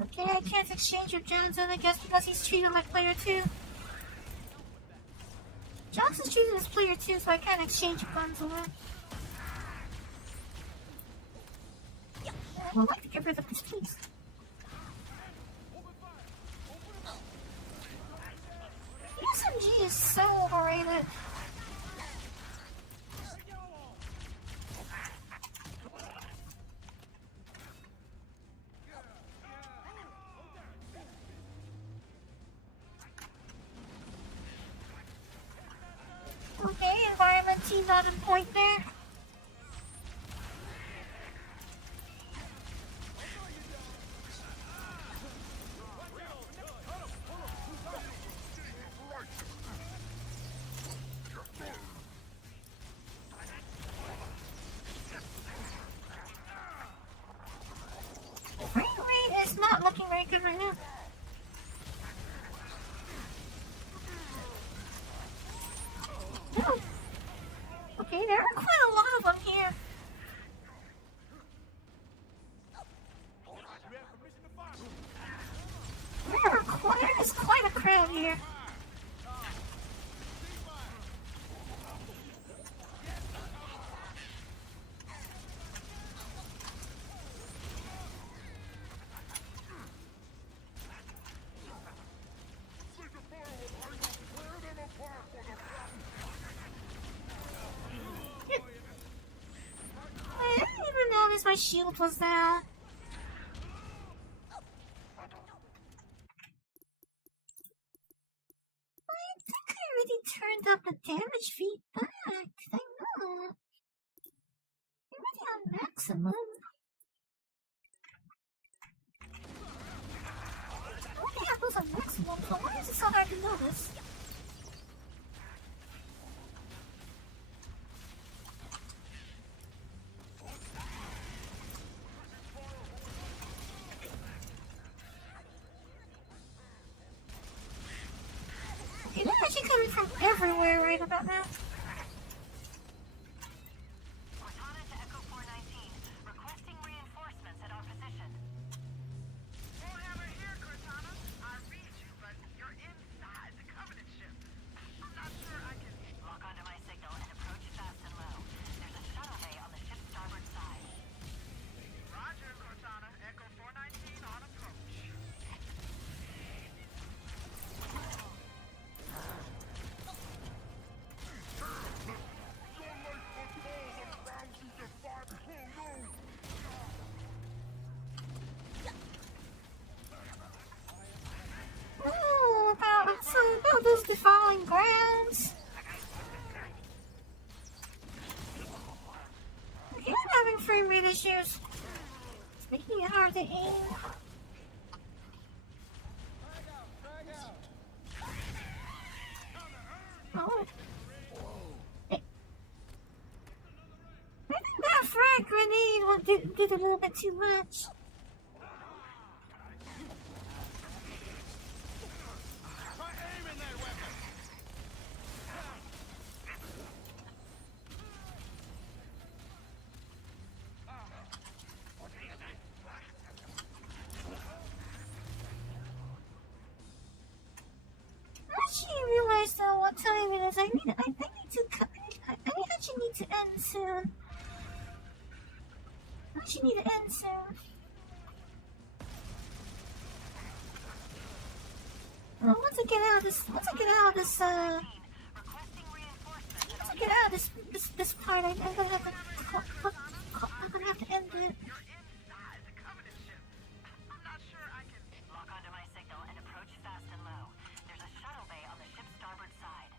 Okay, I can't exchange with Johnson, I guess, because he's treated like player 2. Johnson's treated as player 2, so I can't exchange guns with him. I would like to get rid of this piece. The SMG is so overrated. Okay, environment team not in point there. Frame rate is not looking very good right now. No. Okay, there are quite a lot of them here. There's quite a crowd here. I didn't even notice my shield was down. I think I already turned up the damage feedback. Did I not? I'm already on maximum. I already have those on maximum, so why is it so hard to notice? They're actually coming from everywhere right about now. Cortana to Echo 419, requesting reinforcements at our position. Warhammer here, Cortana. I read you, but you're inside the Covenant ship. I'm not sure I can... Lock onto my signal and approach fast and low. There's a shuttle bay on the ship's starboard side. Roger, Cortana. Echo 419 on approach. Oh, about those defying grounds. Okay, I'm having frame rate issues. It's making it hard to aim. Oh. I think that frag grenade did a little bit too much. I realized what time it is. I actually need to end soon. Once I get out of this part, I'm gonna have to end it. Lock onto my signal and approach fast and low. There's a shuttle bay on the ship's starboard side.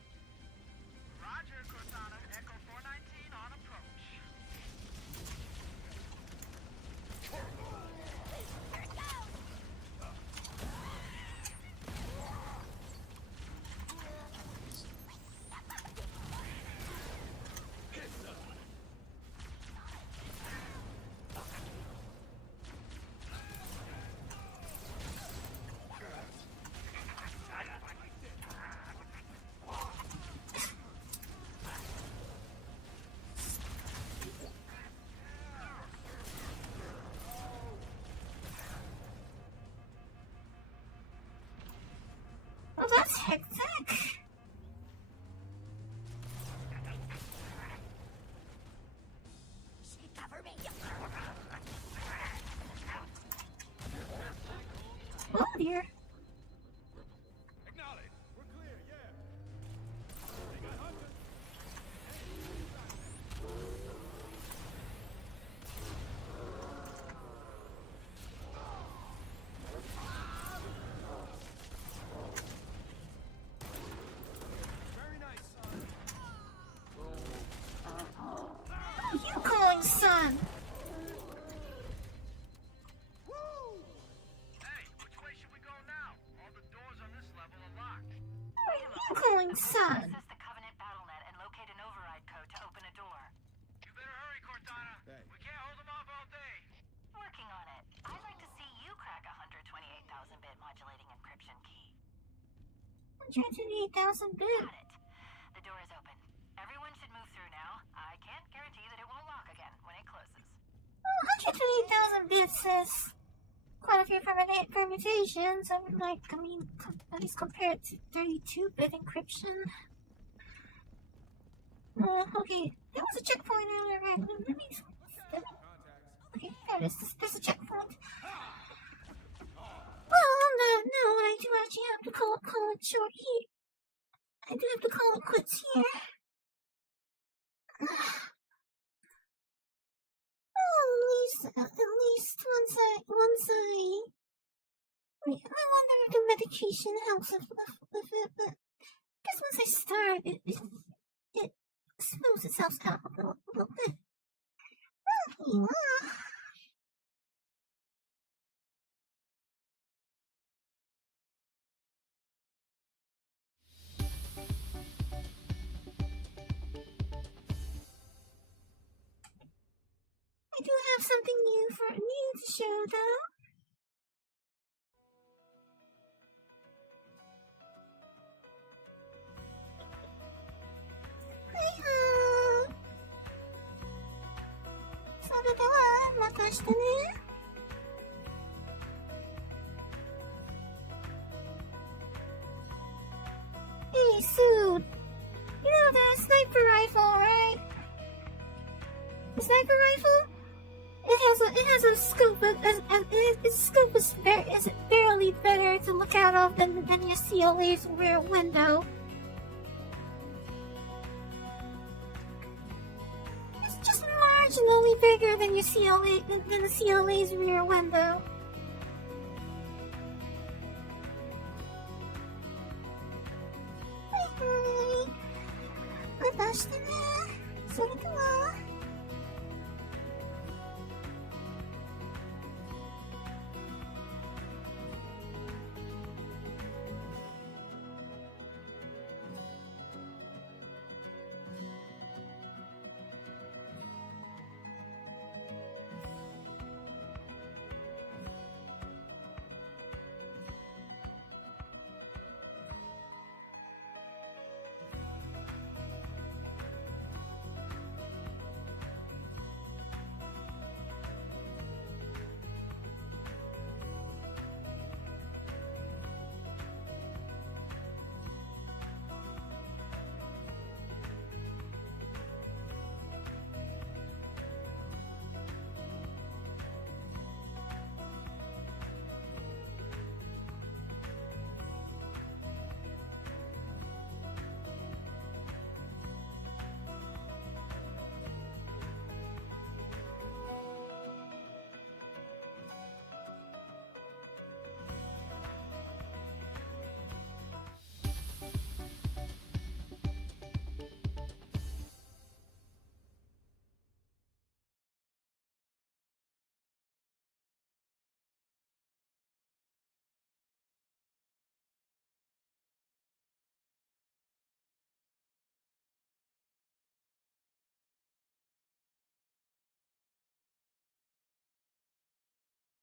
Roger, Cortana. Echo 419 on approach. Oh, that's hectic. Son. Access the Covenant BattleNet and locate an override code to open a door. You better hurry, Cortana. Hey. We can't hold them off all day. Working on it. I'd like to see you crack a 128,000-bit modulating encryption key. 128,000 bit. Got it. The door is open. Everyone should move through now. I can't guarantee that it won't lock again when it closes. 128,000 bits is quite a few permutations. I mean, at least compared to 32-bit encryption. Okay, there was a checkpoint earlier, right? Okay, there it is. There's a checkpoint. Well, no, I do actually have to call it short here. I do have to call it quits here. At least once I wonder if the medication helps with it, but because once I start, it smooths itself out a little bit. I do have something new to show, though. Hi-ho! それでは、また明日ね。Hey, Sue! You know the sniper rifle, right? The sniper rifle? It has a scope, but its scope is barely better to look out of than your CLA's rear window. It's just marginally bigger than the CLA's rear window.